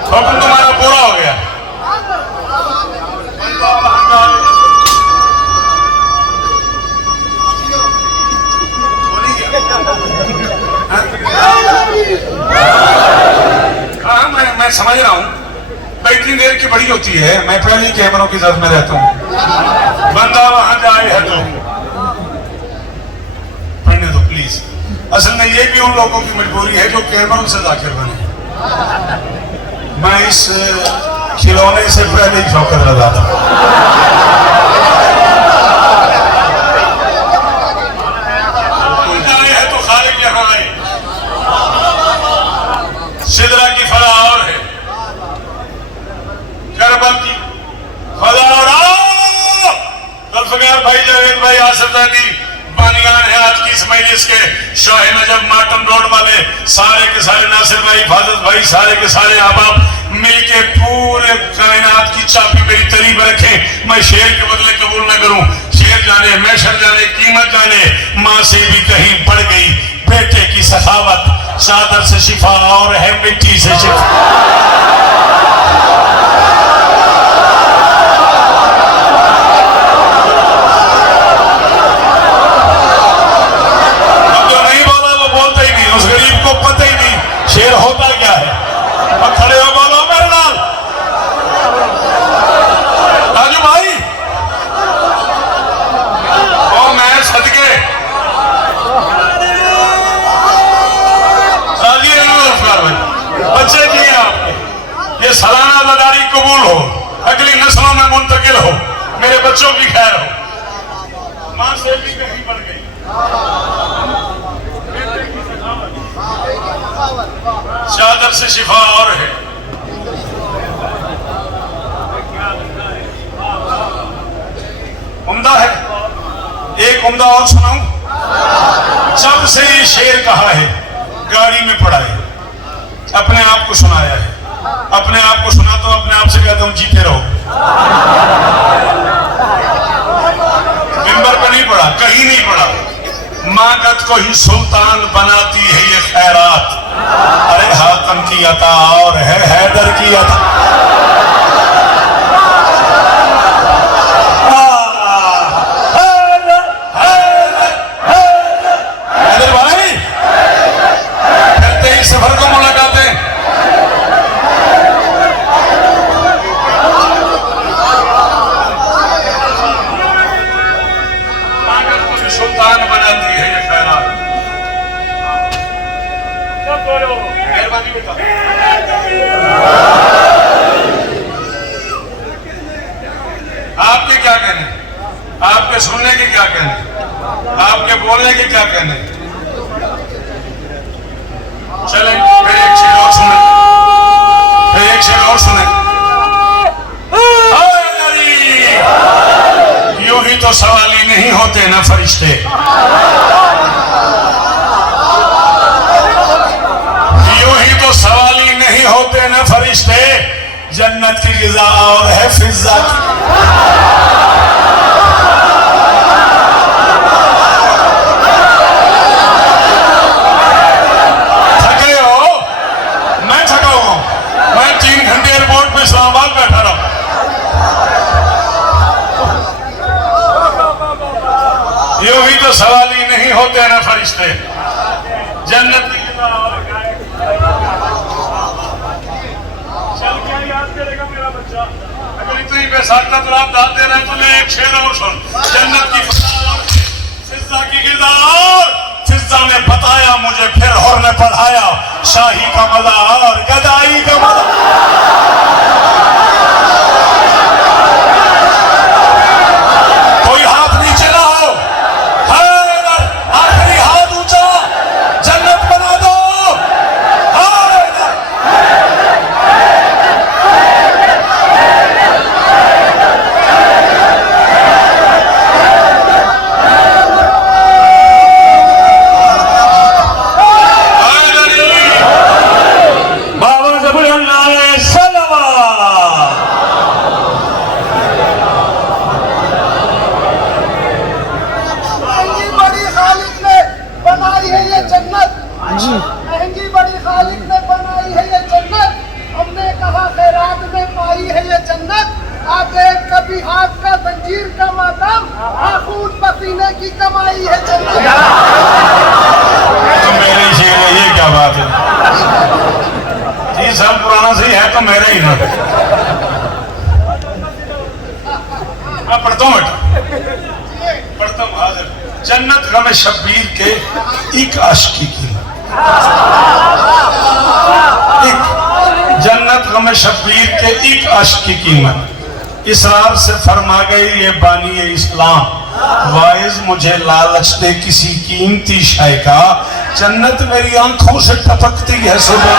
हुक्म तुम्हारा पूरा हो गया। हाँ मैं समझ रहा हूँ, इतनी देर की बड़ी होती है, मैं पहले ही कैमरों की जरूरत में रहता हूँ। बंदा वहां जाए है तो पढ़ने दो प्लीज। असल में ये भी उन लोगों की मजबूरी है जो कैमरों से जाकिर बने। मैं इस खिलौने से पहले ही शौकत लगा था। है तो खालिक यहाँ आए, सिदरा की फला और है, करबल की फला और जुल्फकार भाई, जावेद भाई, आसिफ ज़ैदी बानियान है आज की इस मजलिस के। शाह नजब मातम रोड वाले सारे के सारे, नासिर भाई, हिफाजत भाई, सारे के सारे अहबाब मिलके पूरे कायनात की चाबी मेरी तरीब रखें। मैं शेर के बदले कबूल न करूं। शेर जाने, मैशर जाने, कीमत जाने, माँ से भी कहीं बढ़ गई बेटे की सखावत, चादर से शिफा और है मिट्टी से शिफा। शेर होता क्या है? अब खड़े हो बोलो मेरे नाम, राजू भाई। ओ मैं सदके भाई, बच्चे दिए आपके, ये सालाना अदादारी कबूल हो, अगली नस्लों में मुंतकिल हो, मेरे बच्चों की खैर हो। मां से भी कहीं बढ़ गई, चादर से शिफा और है। उम्दा है, एक उम्दा और सुनाऊं। जब से ये शेर कहा है, गाड़ी में पड़ा है, अपने आप को सुनाया है। अपने आप को सुना तो अपने आप से कहता हूं जीते रहो। मिंबर पे नहीं पड़ा, कहीं नहीं पड़ा। मागत को ही सुल्तान बनाती है ये खैरात। अरे हातम की अता और है हैदर की अता। हैदर भाई करते ही सफर को मुलाकातें। मागत को ही सुल्तान बनाती है ये खैरात। मेहरबानी बेटा। आपके क्या कहने, आपके सुनने के क्या कहने, आपके बोलने के क्या कहने। चलें फिर एक शेर और सुने, फिर एक शेर और सुने। यूं ही तो सवाली नहीं होते ना फरिश्ते, सवाली नहीं होते न फरिश्ते, जन्नत की गिज़ा और है फिज़्ज़ा की। थके हो? मैं थका हुआ हूं। मैं 3 घंटे एयरपोर्ट पे इस्लामाबाद बैठा रहा। यूं ही तो सवाली राजी नहीं होते ना फरिश्ते। जन्नत चल क्या याद करेगा मेरा बच्चा? अगर इतनी बेसाख्ता तो आप दाद दे रहे हैं तो मैं एक शेर और सुन। जन्नत की फिजा की गिजा और फिजा ने बताया मुझे, फिर और ने पढ़ाया शाही का मजा और गदाई का मजा। कोई हाथ नीचे ना हो, आखिरी हाथ ऊंचा, जन्नत बना दो। महंगी बड़ी खालिक ने बनाई है ये जन्नत। हमने कहा खैरात में पाई है ये जन्नत। आगे कभी हाथ का जंजीर का मातम, खून पसीने की कमाई है जन्नत। तो मेरे शेर है, ये क्या बात है? 30 साल पुराना सही है तो मेरे ही ना। मैं पढ़ता हूँ पढ़ता हूँ हाजिर। जन्नत गम शब्बीर के एक आशिकी की, जन्नत गम शब्बीर के एक आशिकी कीमत। इसरार से फरमा गई ये बानी इस्लाम, वाइज मुझे लालच दे किसी कीमती शय का। जन्नत मेरी आंखों से टपकती है सुबह।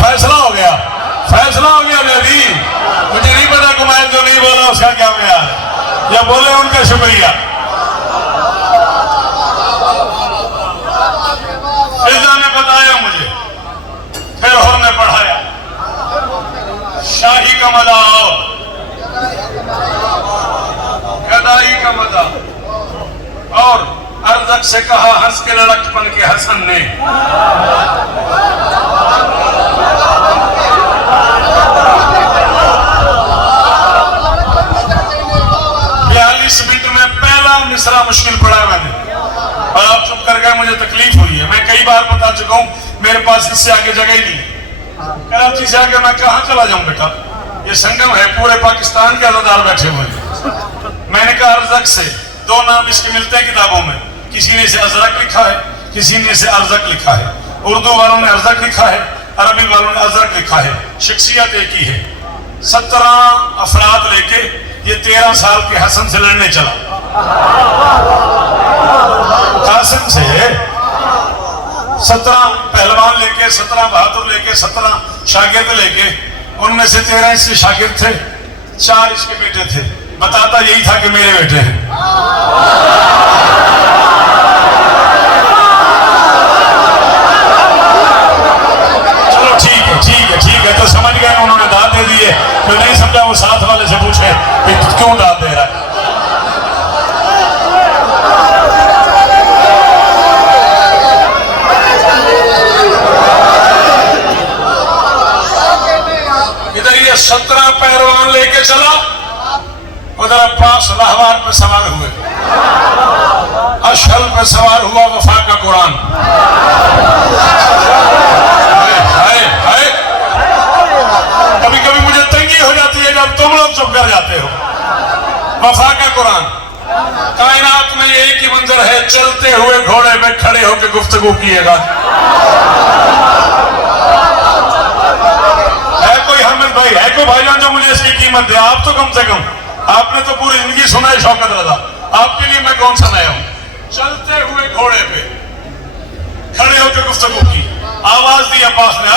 फैसला हो गया बेबी। मुझे नहीं पता कुमार जो नहीं बोला उसका क्या प्यार है, या बोले उनका शुक्रिया। फिजा ने बताया मुझे, फिर और ने पढ़ाया शाही का मजा और गदाई का मजा। और अरजक से कहा हंस के लड़कपन के हसन ने, 42 मिनट में पहला मिसरा मुश्किल पड़ा मैंने, और आप चुप कर गए, मुझे तकलीफ हुई है। मैं कई बार बता चुका हूं, मेरे पास इससे आगे जगह ही नहीं। कराची से आगे मैं कहां चला जाऊं बेटा? ये संगम है, पूरे पाकिस्तान के अज़ादार बैठे हुए हैं। मैंने कहा अरज़क से 2 नाम इसके मिलते हैं किताबों में, किसी ने इसे अज़रक लिखा है, किसी ने इसे अरज़क लिखा है। उर्दू वालों ने अरज़क लिखा है, अरबी वालों ने अज़रक लिखा है। शख्सियत एक ही है। 17 अफराद लेके ये 13 साल के हसन से लड़ने चला। कासिम से 17 पहलवान लेके, 17 बहादुर लेके, 17 शागिर्द लेके, उनमें से 13 इसके शागिर्द थे, 4 इसके बेटे थे। बताता यही था कि मेरे बेटे हैं। चलो ठीक है, ठीक है, ठीक है, तो समझ गए, उन्होंने दाद दे दिए। मैं नहीं समझा, वो साथ वाले से पूछे कि क्यों दाद दे रहा है। इधर ये 17 पहलवान लेके चला, उधर अब्बास लाहवार पे सवार हुए, अशहल पे सवार हुआ वफा का कुरान। कभी कभी मुझे तंगी हो जाती है जब तुम लोग चुप कर जाते हो। वफा का कुरान। कायनात में एक ही मंजर है, चलते हुए घोड़े पे खड़े होकर गुफ्तगू किएगा। है कोई हामिद भाई, है कोई भाईजान जो मुझे इसकी कीमत दे? आप तो कम से कम, आपने तो पूरी जिंदगी सुना है शौकत रजा, आपके लिए मैं कौन सा नया हूं? चलते हुए घोड़े पे खड़े होकर गुफ्तगू की, आवाज दी अब्बास ने,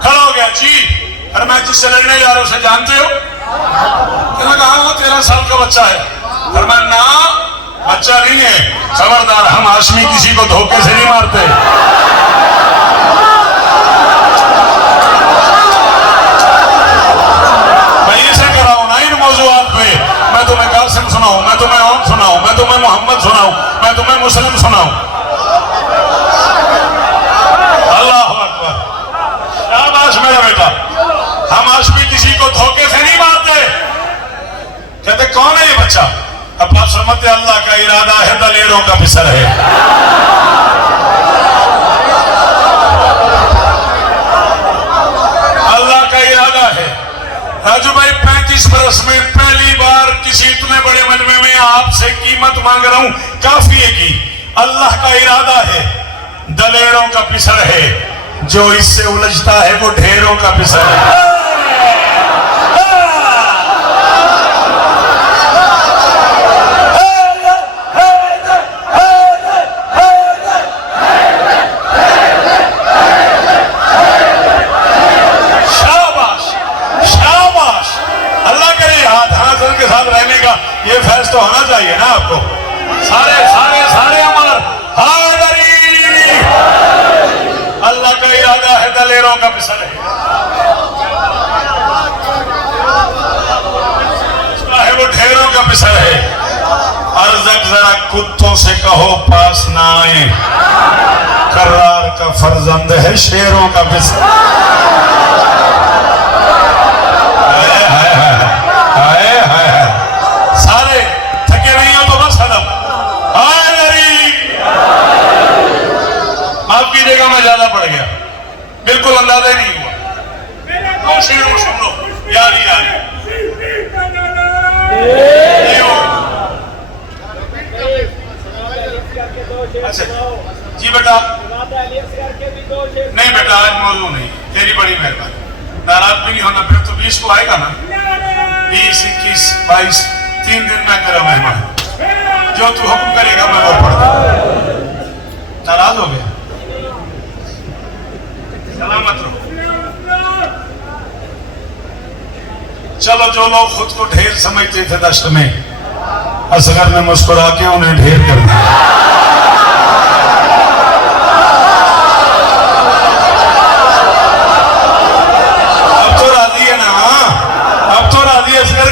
खड़ा हो गया जी। अरे मैं जिससे लड़ने जा रहा हूं उसे जानते हो? कहने लगा हाँ, 13 साल का बच्चा है। और मैं ना, बच्चा नहीं है, खबरदार, हम हाशमी किसी को धोखे से नहीं मारते। मैं इसे कराऊं ना इन मौजूआत पे, मैं तुम्हें कासिम सुनाऊं, मैं तुम्हें ओम सुनाऊं, मैं तुम्हें मोहम्मद सुनाऊं, मैं तुम्हें मुस्लिम सुनाऊं। अल्लाह अकबर, शाबाश मेरा बेटा, हम ये बच्चा? अब्बास फरमाते अल्लाह का इरादा है, दलेरों का फिसर है। अल्लाह का इरादा है। राजू भाई 35 बरस में पहली बार किसी इतने बड़े मजमे में आपसे कीमत मांग रहा हूं काफिले की। अल्लाह का इरादा है, दलेरों का पिसर है। जो इससे उलझता है वो ढेरों का पिसर है। के साथ रहने का ये फैसला तो होना चाहिए ना आपको। सारे सारे सारे अमर हाज़री। अल्लाह का इरादा है, दलेरों का पिसर है। उसका है वो ढेरों का पिसर है। अर्ज़क जरा कुत्तों से कहो पास ना आए, करार का फर्जंद है शेरों का पिसर। सारे थके नहीं हो तो बस खत्म। माफ कीजिएगा मैं ज्यादा पड़ गया, बिल्कुल अंदाजा ही नहीं हुआ। दो शेर सुन लो, यारी यारी। अच्छा जी बेटा। नहीं बेटा आज मौजूद नहीं, तेरी बड़ी मेहरबानी। नाराज भी नहीं होना, फिर तो 20 को आएगा ना। 20, 21, 22 3 दिन में तेरा मेहमान, जो तू हुक्म करेगा मैं वो पढ़ दूंगा। नाराज हो गया? सलामत रहो। चलो, जो लोग खुद को ढेर समझते थे दश्त में, असगर ने मुस्कुरा के उन्हें ढेर कर दिया।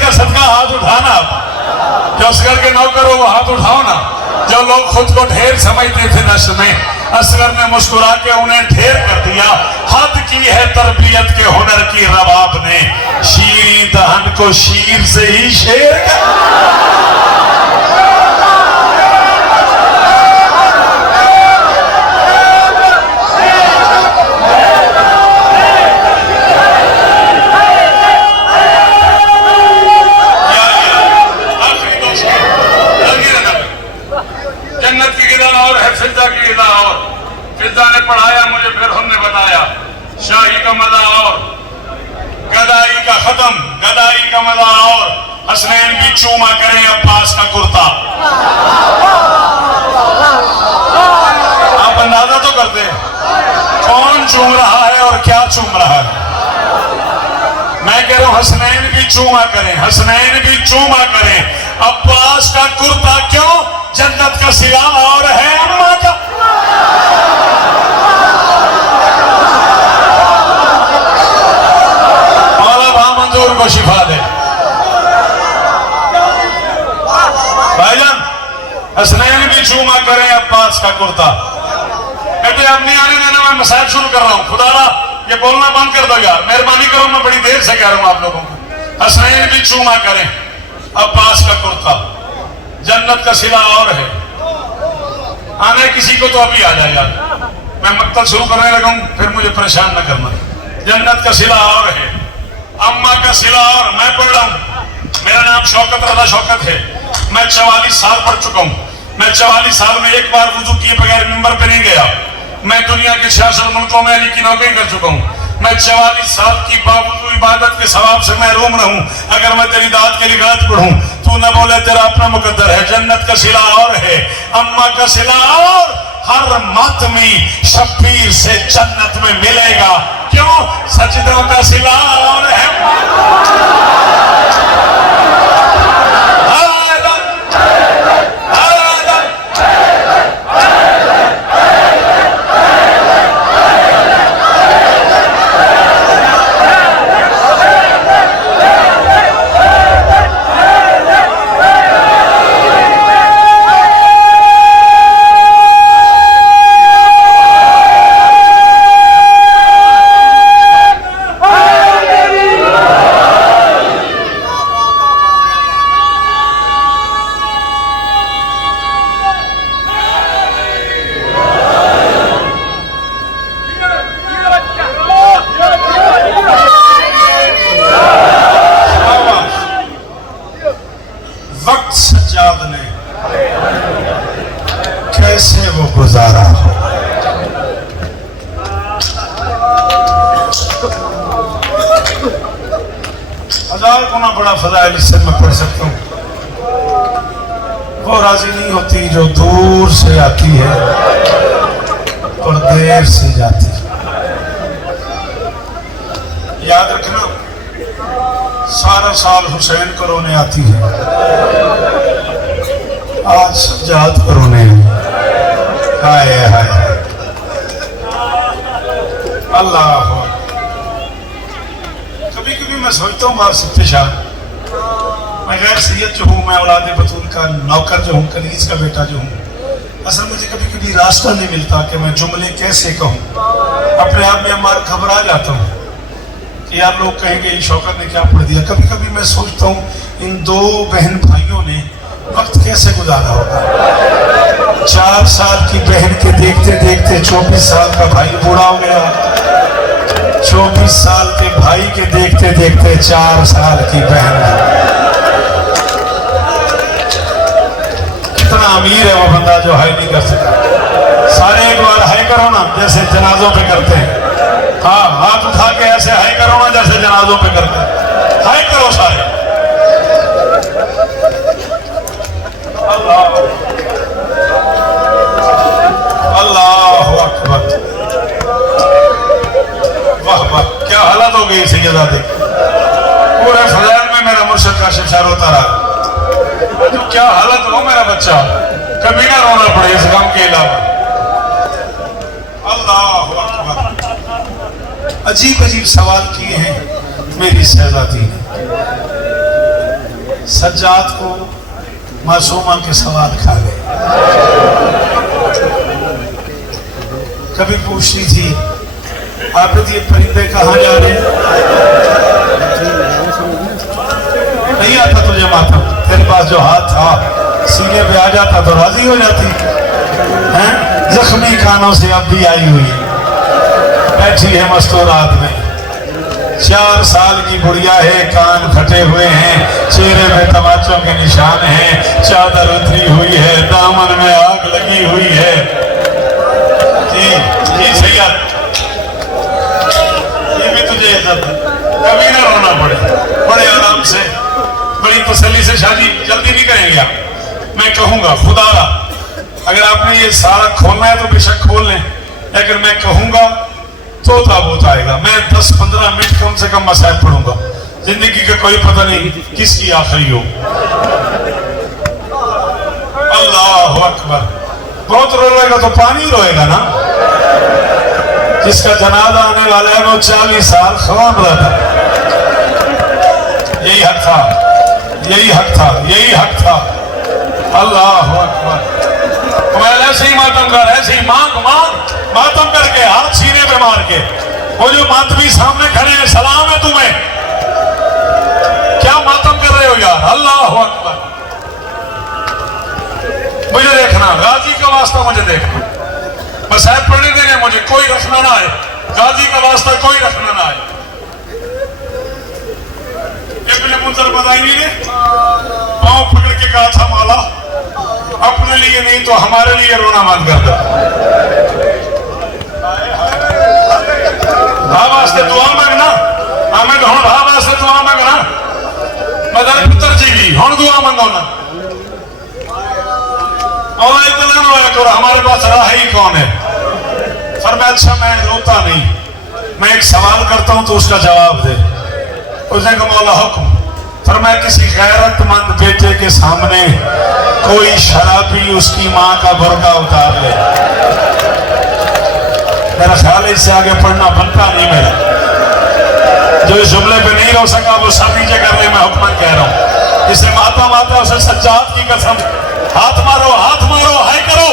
सदका हाथ उठाना, जो असगर के नौकर हो वो हाथ उठाओ ना। जो लोग खुद को ढेर समझते थे नश्र में, असगर ने मुस्कुरा के उन्हें ढेर कर दिया। हद की है तरबियत के हुनर की रबाब ने, शीरी दहन को शीर से ही शेर फिजा ने पढ़ाया मुझे, फिर हमने बताया शाही का मजा और गदाई का खत्म, गदाई का मजा और हसनैन भी चूमा करें अब्बास का कुर्ता। आप अंदाजा तो करते हैं कौन चूम रहा है और क्या चूम रहा है। मैं कह रहा हूं हसनैन भी चूमा करें, हसनैन भी चूमा करें अब्बास का कुर्ता। क्यों? जन्नत का सिला और है अम्मा का। मंजूर को शिफा दे। भाईजान हसनैन भी चूमा करें अब्बास का कुर्ता। कहते अब नहीं आने देना, मैं मसाइल शुरू कर रहा हूं। खुदारा ये बोलना बंद कर दो यार, मेहरबानी करो, मैं बड़ी देर से कह रहा हूं आप लोगों को। हसनैन भी चूमा करें अब्बास का कुर्ता, जन्नत का सिला और है। आने किसी को तो अभी आ जाए यार, मैं मक्तल शुरू करने लगा हूं, फिर मुझे परेशान न करना। जन्नत का सिला और है, अम्मा का सिला और। मैं पढ़ रहा हूं, मेरा नाम शौकत रजा शौकत है। मैं 44 साल पढ़ चुका हूं। मैं 44 साल में एक बार वुजू किए बगैर मिंबर पे नहीं गया। मैं दुनिया के 66 मुल्कों में अली की नौकरी कर चुका हूं। मैं 44 साल की बावजूद इबादत के सवाब से महरूम रहूं। अगर मैं तेरी दाद के लिगात पढ़ूं, तू न बोले तेरा अपना मुकद्दर है। जन्नत का सिला और है, अम्मा का सिला और। हर मातमी शब्बीर से जन्नत में मिलेगा। क्यों? सजदों का सिला और है। हाज़री। 1000 गुना बड़ा फजाइल इससे मैं पढ़ सकता हूँ। वो राजी नहीं होती जो दूर से आती है और देर से जाती है। याद रखना, सारा साल हुसैन को रोने आती है, आज सज्जाद को रोने है। हाय हाय अल्लाह। कभी कभी मैं सोचता हूँ बात सत्य शाह, मैं गैर सैयद जो हूँ, मैं औलाद बतूल का नौकर जो हूँ, कनीज का बेटा जो हूँ, असल मुझे कभी कभी रास्ता नहीं मिलता कि मैं जुमले कैसे कहूँ। अपने आप में हमारा घबरा जाता हूँ कि यार लोग कहेंगे इन शौकत ने क्या पढ़ दिया। कभी कभी मैं सोचता हूँ इन दो बहन भाइयों ने वक्त कैसे गुजारा होगा। 4 साल की बहन के देखते देखते 24 साल का भाई बूढ़ा हो गया। 24 साल के भाई के देखते देखते 4 साल की बहन। कितना अमीर है वो बंदा जो हाय नहीं कर सका। सारे एक बार हाय करो ना, जैसे जनाजों पे करते हैं। हाँ, हाथ उठा के ऐसे हाय करो ना जैसे जनाजों पे करते हैं। हाय करो सारे। अल्लाह अल्लाहु अकबर। वाह वाह, क्या हालत हो गई सैयदादे। पूरे फजाइल में मेरा मुर्शिद का शिक्षा रोता रहा। तो क्या हालत हो मेरा बच्चा, कभी ना रोना पड़े इस गम के अलावा। अल्लाहु अकबर। अजीब अजीब सवाल किए हैं मेरी शहजादी ने। सज्जाद को मासूमा के सवाल खा गए। कभी पूछती थी आबिद ये परिंदे कहाँ जा रहे हैं? नहीं आता तुझे मातम, तेरे पास जो हाथ था सीने पे आ जाता तो राजी हो जाती हैं। जख्मी कानों से अब भी आई हुई है, बैठी है मस्तूरात में। 4 साल की बुढ़िया है, कान फटे हुए हैं, चेहरे में तमाचों के निशान हैं, चादर उतरी हुई है, दामन में आग लगी हुई है। जी जी सैयद, ये भी तुझे इज्जत है, कभी ना रोना पड़े। बड़े आराम से, बड़ी तसल्ली से शादी जल्दी नहीं करेंगे आप। मैं कहूंगा खुदारा, अगर आपने ये सारा खोलना है तो बेशक खोल लें, लेकिन मैं कहूंगा तो ताबूत आएगा। मैं 10-15 मिनट कम से कम मसाइल पढ़ूंगा। जिंदगी का कोई पता नहीं किसकी आखिरी हो। अल्लाह अकबर। बहुत रोएगा तो पानी रोएगा ना। जिसका जनाजा आने वाला है वो 40 साल ख्वाम रहा था। यही हक था, यही हक था, यही हक था। अल्लाह अकबर। ऐसे ही मातम कर, ऐसे ही मांग मांग मातम करके, हाथ सीने पे मार के। वो जो मातमी सामने खड़े हैं, सलाम है तुम्हें, क्या मातम कर रहे हो यार। अल्लाह अकबर। मुझे देखना, गाजी का वास्ता मुझे देखना, मसाइब पढ़ने देने मुझे, कोई रखना ना है, गाजी का वास्ता कोई रखना ना है। इब्न मुंज़र बदायनी ने पांव पकड़ के कहा था, मौला अपने लिए नहीं तो हमारे लिए रोना बंद कर दो। भाव वास्ते दुआ मांगना, हमें तो भाव वास्ते दुआ मांगना, मदर पुत्र जी भी हम दुआ मांगो ना। मौला इतना रोया करो, हमारे पास राह ही कौन है। फरमाया अच्छा मैं रोता नहीं, मैं एक सवाल करता हूं तो उसका जवाब दे। उसने कहा मौला हुक्म। फरमाया किसी गैरतमंद बेटे के सामने कोई शराबी उसकी माँ का बुर्का उतार ले। मेरा ख्याल है इससे आगे पढ़ना बनता नहीं मेरा। जो इस जुमले पे नहीं रो सका वो सब नीचे कर ले, मैं हुक्मन कह रहा हूँ। जिसे माता माता उसे सज्जाद की कसम, हाथ मारो, हाथ मारो, हाय करो।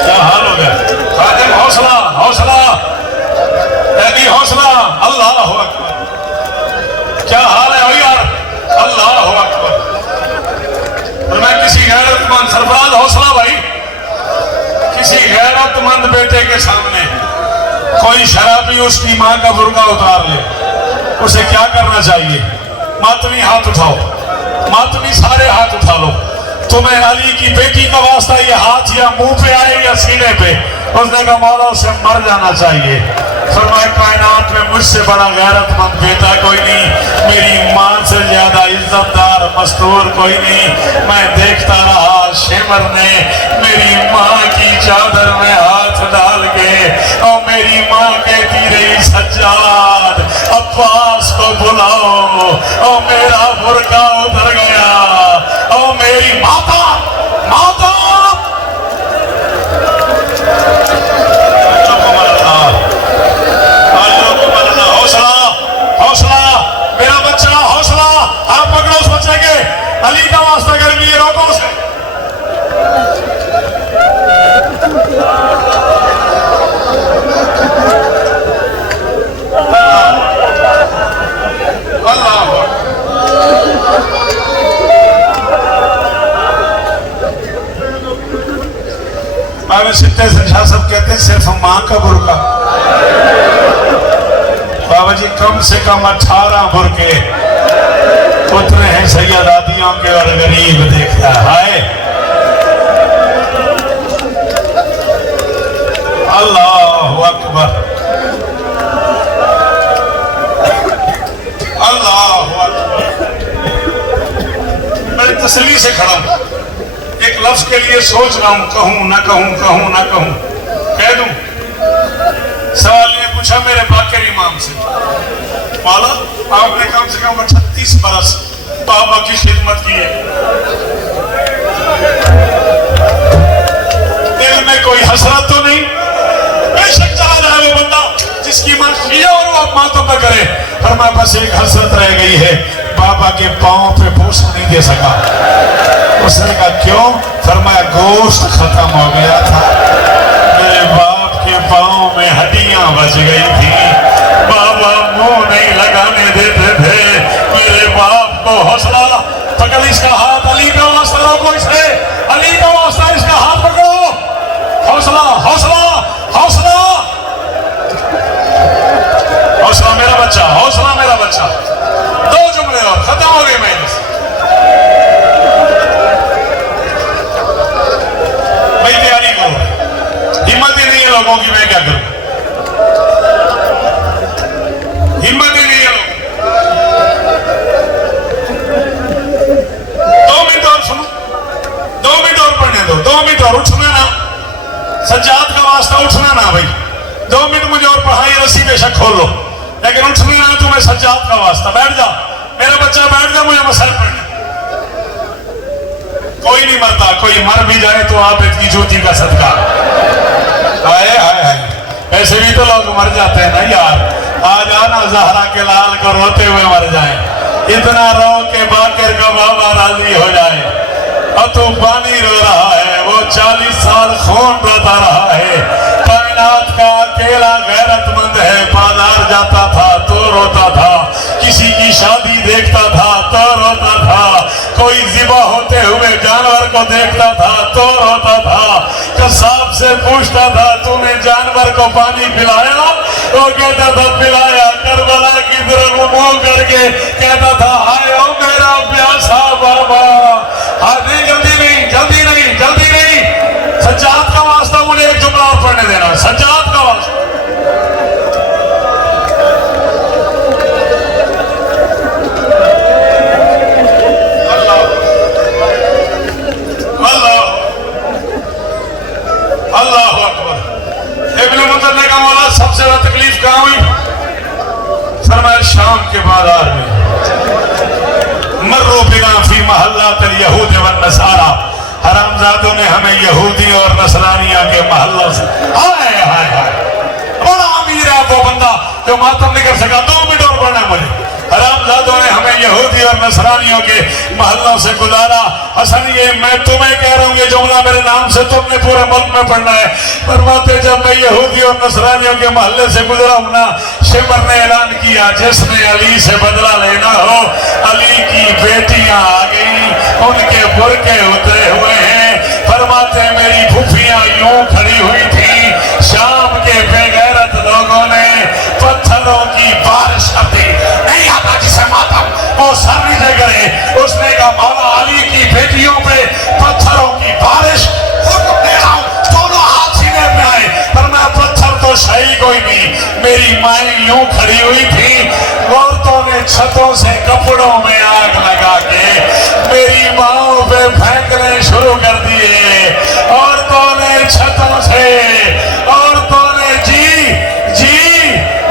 क्या हाल हो गया खादिम, हौसला हौसला ऐनी हौसला। अल्लाह अकबर। क्या हाल है यार। अल्लाह अकबर। और मैं किसी गैरतमंद, सरफराज हौसला भाई, किसी गैरतमंद बेटे के सामने कोई शराबी उसकी मां का बुर्का उतार ले, उसे क्या करना चाहिए? मातमी हाथ उठाओ, मातमी सारे हाथ उठा लो। तुम्हें अली की बेटी का वास्ता ये हाथ या मुंह पे आए या सीने पे, उसने कहा मौला उसे मर जाना चाहिए। फरमाया कायनात में मुझसे बड़ा गैरतमंद बेटा कोई नहीं, मेरी मां से ज्यादा इज्जतदार मस्तूर कोई नहीं। मैं देखता रहा, शेमर ने मेरी माँ की चादर में हाथ डाल के और मेरी माँ कहती रही सज्जाद अब्बास को बुलाओ, और मेरा बुर्का उतर गया और मेरी माता माता हौसला मेरा बच्चा, हौसला। आप पकड़ो उस बच्चे के, अली का वास्ता कर लिए रोको उसे। अल्लाह बाबा सिद्दे से शाह साहब कहते हैं सिर्फ मां का बुर्का। बाबा जी कम से कम 18 बुरके उतरे हैं सैयदादियों के और गरीब देखता है। अल्लाह अकबर, अल्लाह अकबर। मैं तसल्ली से खड़ा हूं, एक लफ्ज के लिए सोच रहा हूं, कहूं ना कहूं, कहूं ना कहूं, कह दूं। सवाल ने पूछा मेरे बाकर इमाम से, मौला आपने कम से कम 38 बरस बाबा की खिदमत की है, दिल में कोई हसरत तो नहीं? बेशक चला जाए वो बंदा जिसकी मां शिया और वो मातम न करे, पर मैं बस एक हसरत रह गई है, बाबा के पांव पे बूसा नहीं दे सका। उसने कहा क्यों? फरमाया गोश्त खत्म हो गया था, मेरे बाप के पांव में हड्डियां बच गई थी, बाबा मुंह नहीं लगाने देते थे मेरे बाप को। हौसला पकड़ इसका हाथ, अली का वास्ता रोको इसे, अली का वास्ता इसका हाथ पकड़ो। हौसला हौसला हौसला हौसला मेरा बच्चा, हौसला मेरा बच्चा। 2 जुमले और खत्म हो गए। मैं भाई तैयारी करो, हिम्मत ही नहीं है लोगों की, मैं क्या करूं, हिम्मत ही नहीं है लोग। 2 मिनट और सुनो, 2 मिनट और पढ़ने दो, 2 मिनट और। उठना ना, सज्जाद का वास्ता उठना ना भाई, 2 मिनट मुझे और पढ़ाई रस्सी बेशक खोल लो, लेकिन उठना ना तुम्हें सज्जाद का वास्ता। बैठ जा मेरा बच्चा, बैठ जा, मुझे मसल पढ़ना। कोई नहीं मरता, कोई मर भी जाए तो आप इतनी ज्योति का सदका। हाय हाय हाय, ऐसे भी तो लोग मर जाते हैं ना यार। आज आना ज़हरा के लाल को रोते हुए मर जाए, इतना रो के बाकर का बाबा राजी हो जाए। और तू पानी रो रहा है, वो 40 साल खून रोता रहा है। कायनात का अकेला गैरतमंद है, बाजार जाता था तो रोता था, किसी की शादी देखता था तो रोता था, कोई जिबा होते हुए जानवर को देखता था तो रोता था, कसाब से पूछता था तूने जानवर को पानी पिलाया? वो कहता था पिलाया। करबला की तरफ मुंह करके कहता था हाय ओ मेरा प्यासा बाबा। नहीं जल्दी नहीं, जल्दी नहीं, जल्दी नहीं। सज्जाद का वास्ता मुझे एक जुमला और पढ़ने देना, सज्जाद का वास्ता। अल्लाह अकबर। इब्न मुतल्लिब ने कहा मौला सबसे ज्यादा तकलीफ कहां हुई? फरमाया शाम के बाजार में। मर्रो बिना फी महल्लात यहूद व नसारा, हरामजादों ने हमें यहूदी और नसरानिया के महल्लों से। हाय हाय हाय, बड़ा अमीर है वो बंदा जो मातम नहीं कर सका। 2 मिनट और पढ़ना मुझे। हरामजादों ने हमें यहूदी और नसरानियों के महल्लों से गुजारा। हसन ये मैं तुम्हें कह रहा हूँ, ये जुमला मेरे नाम से तुमने पूरे मुल्क में पढ़ना है। फरमाते जब मैं यहूदी और नसरानियों के महल्ले से गुजरा हूं ना, शिमर ने ऐलान किया जिसने अली से बदला लेना हो, अली की बेटियां आ गई, उनके बुरके उतरे हुए हैं। फरमाते मेरी फुफियां यूं खड़ी हुई थी, शाम के बेगैरत लोगों ने पत्थरों की बारिश कर दी। नहीं आता जिसे मातम वो सर नीचे करे। उसने कहा मौला अली की बेटियों पे पत्थरों की बारिश, हुक्म दे रहा हूं दोनों हाथ सीने में आए, खड़ी हुई थी, औरतों ने छतों से कपड़ों में आग लगा के मेरी माओ पे फेंकने शुरू कर दिए। औरतों ने छतों से, औरतों ने जी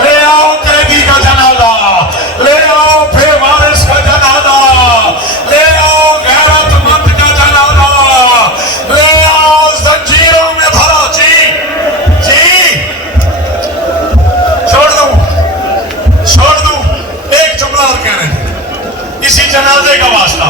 ले आओ कैदी का जनाजा, ले आओ बेवारिस का जनाजा, ले आओ गैरतमंद का जनाजा, ले आओ जंजीरों में भरो जी छोड़ दूं। एक जुमला और कहने दे, इसी जनाजे का वास्ता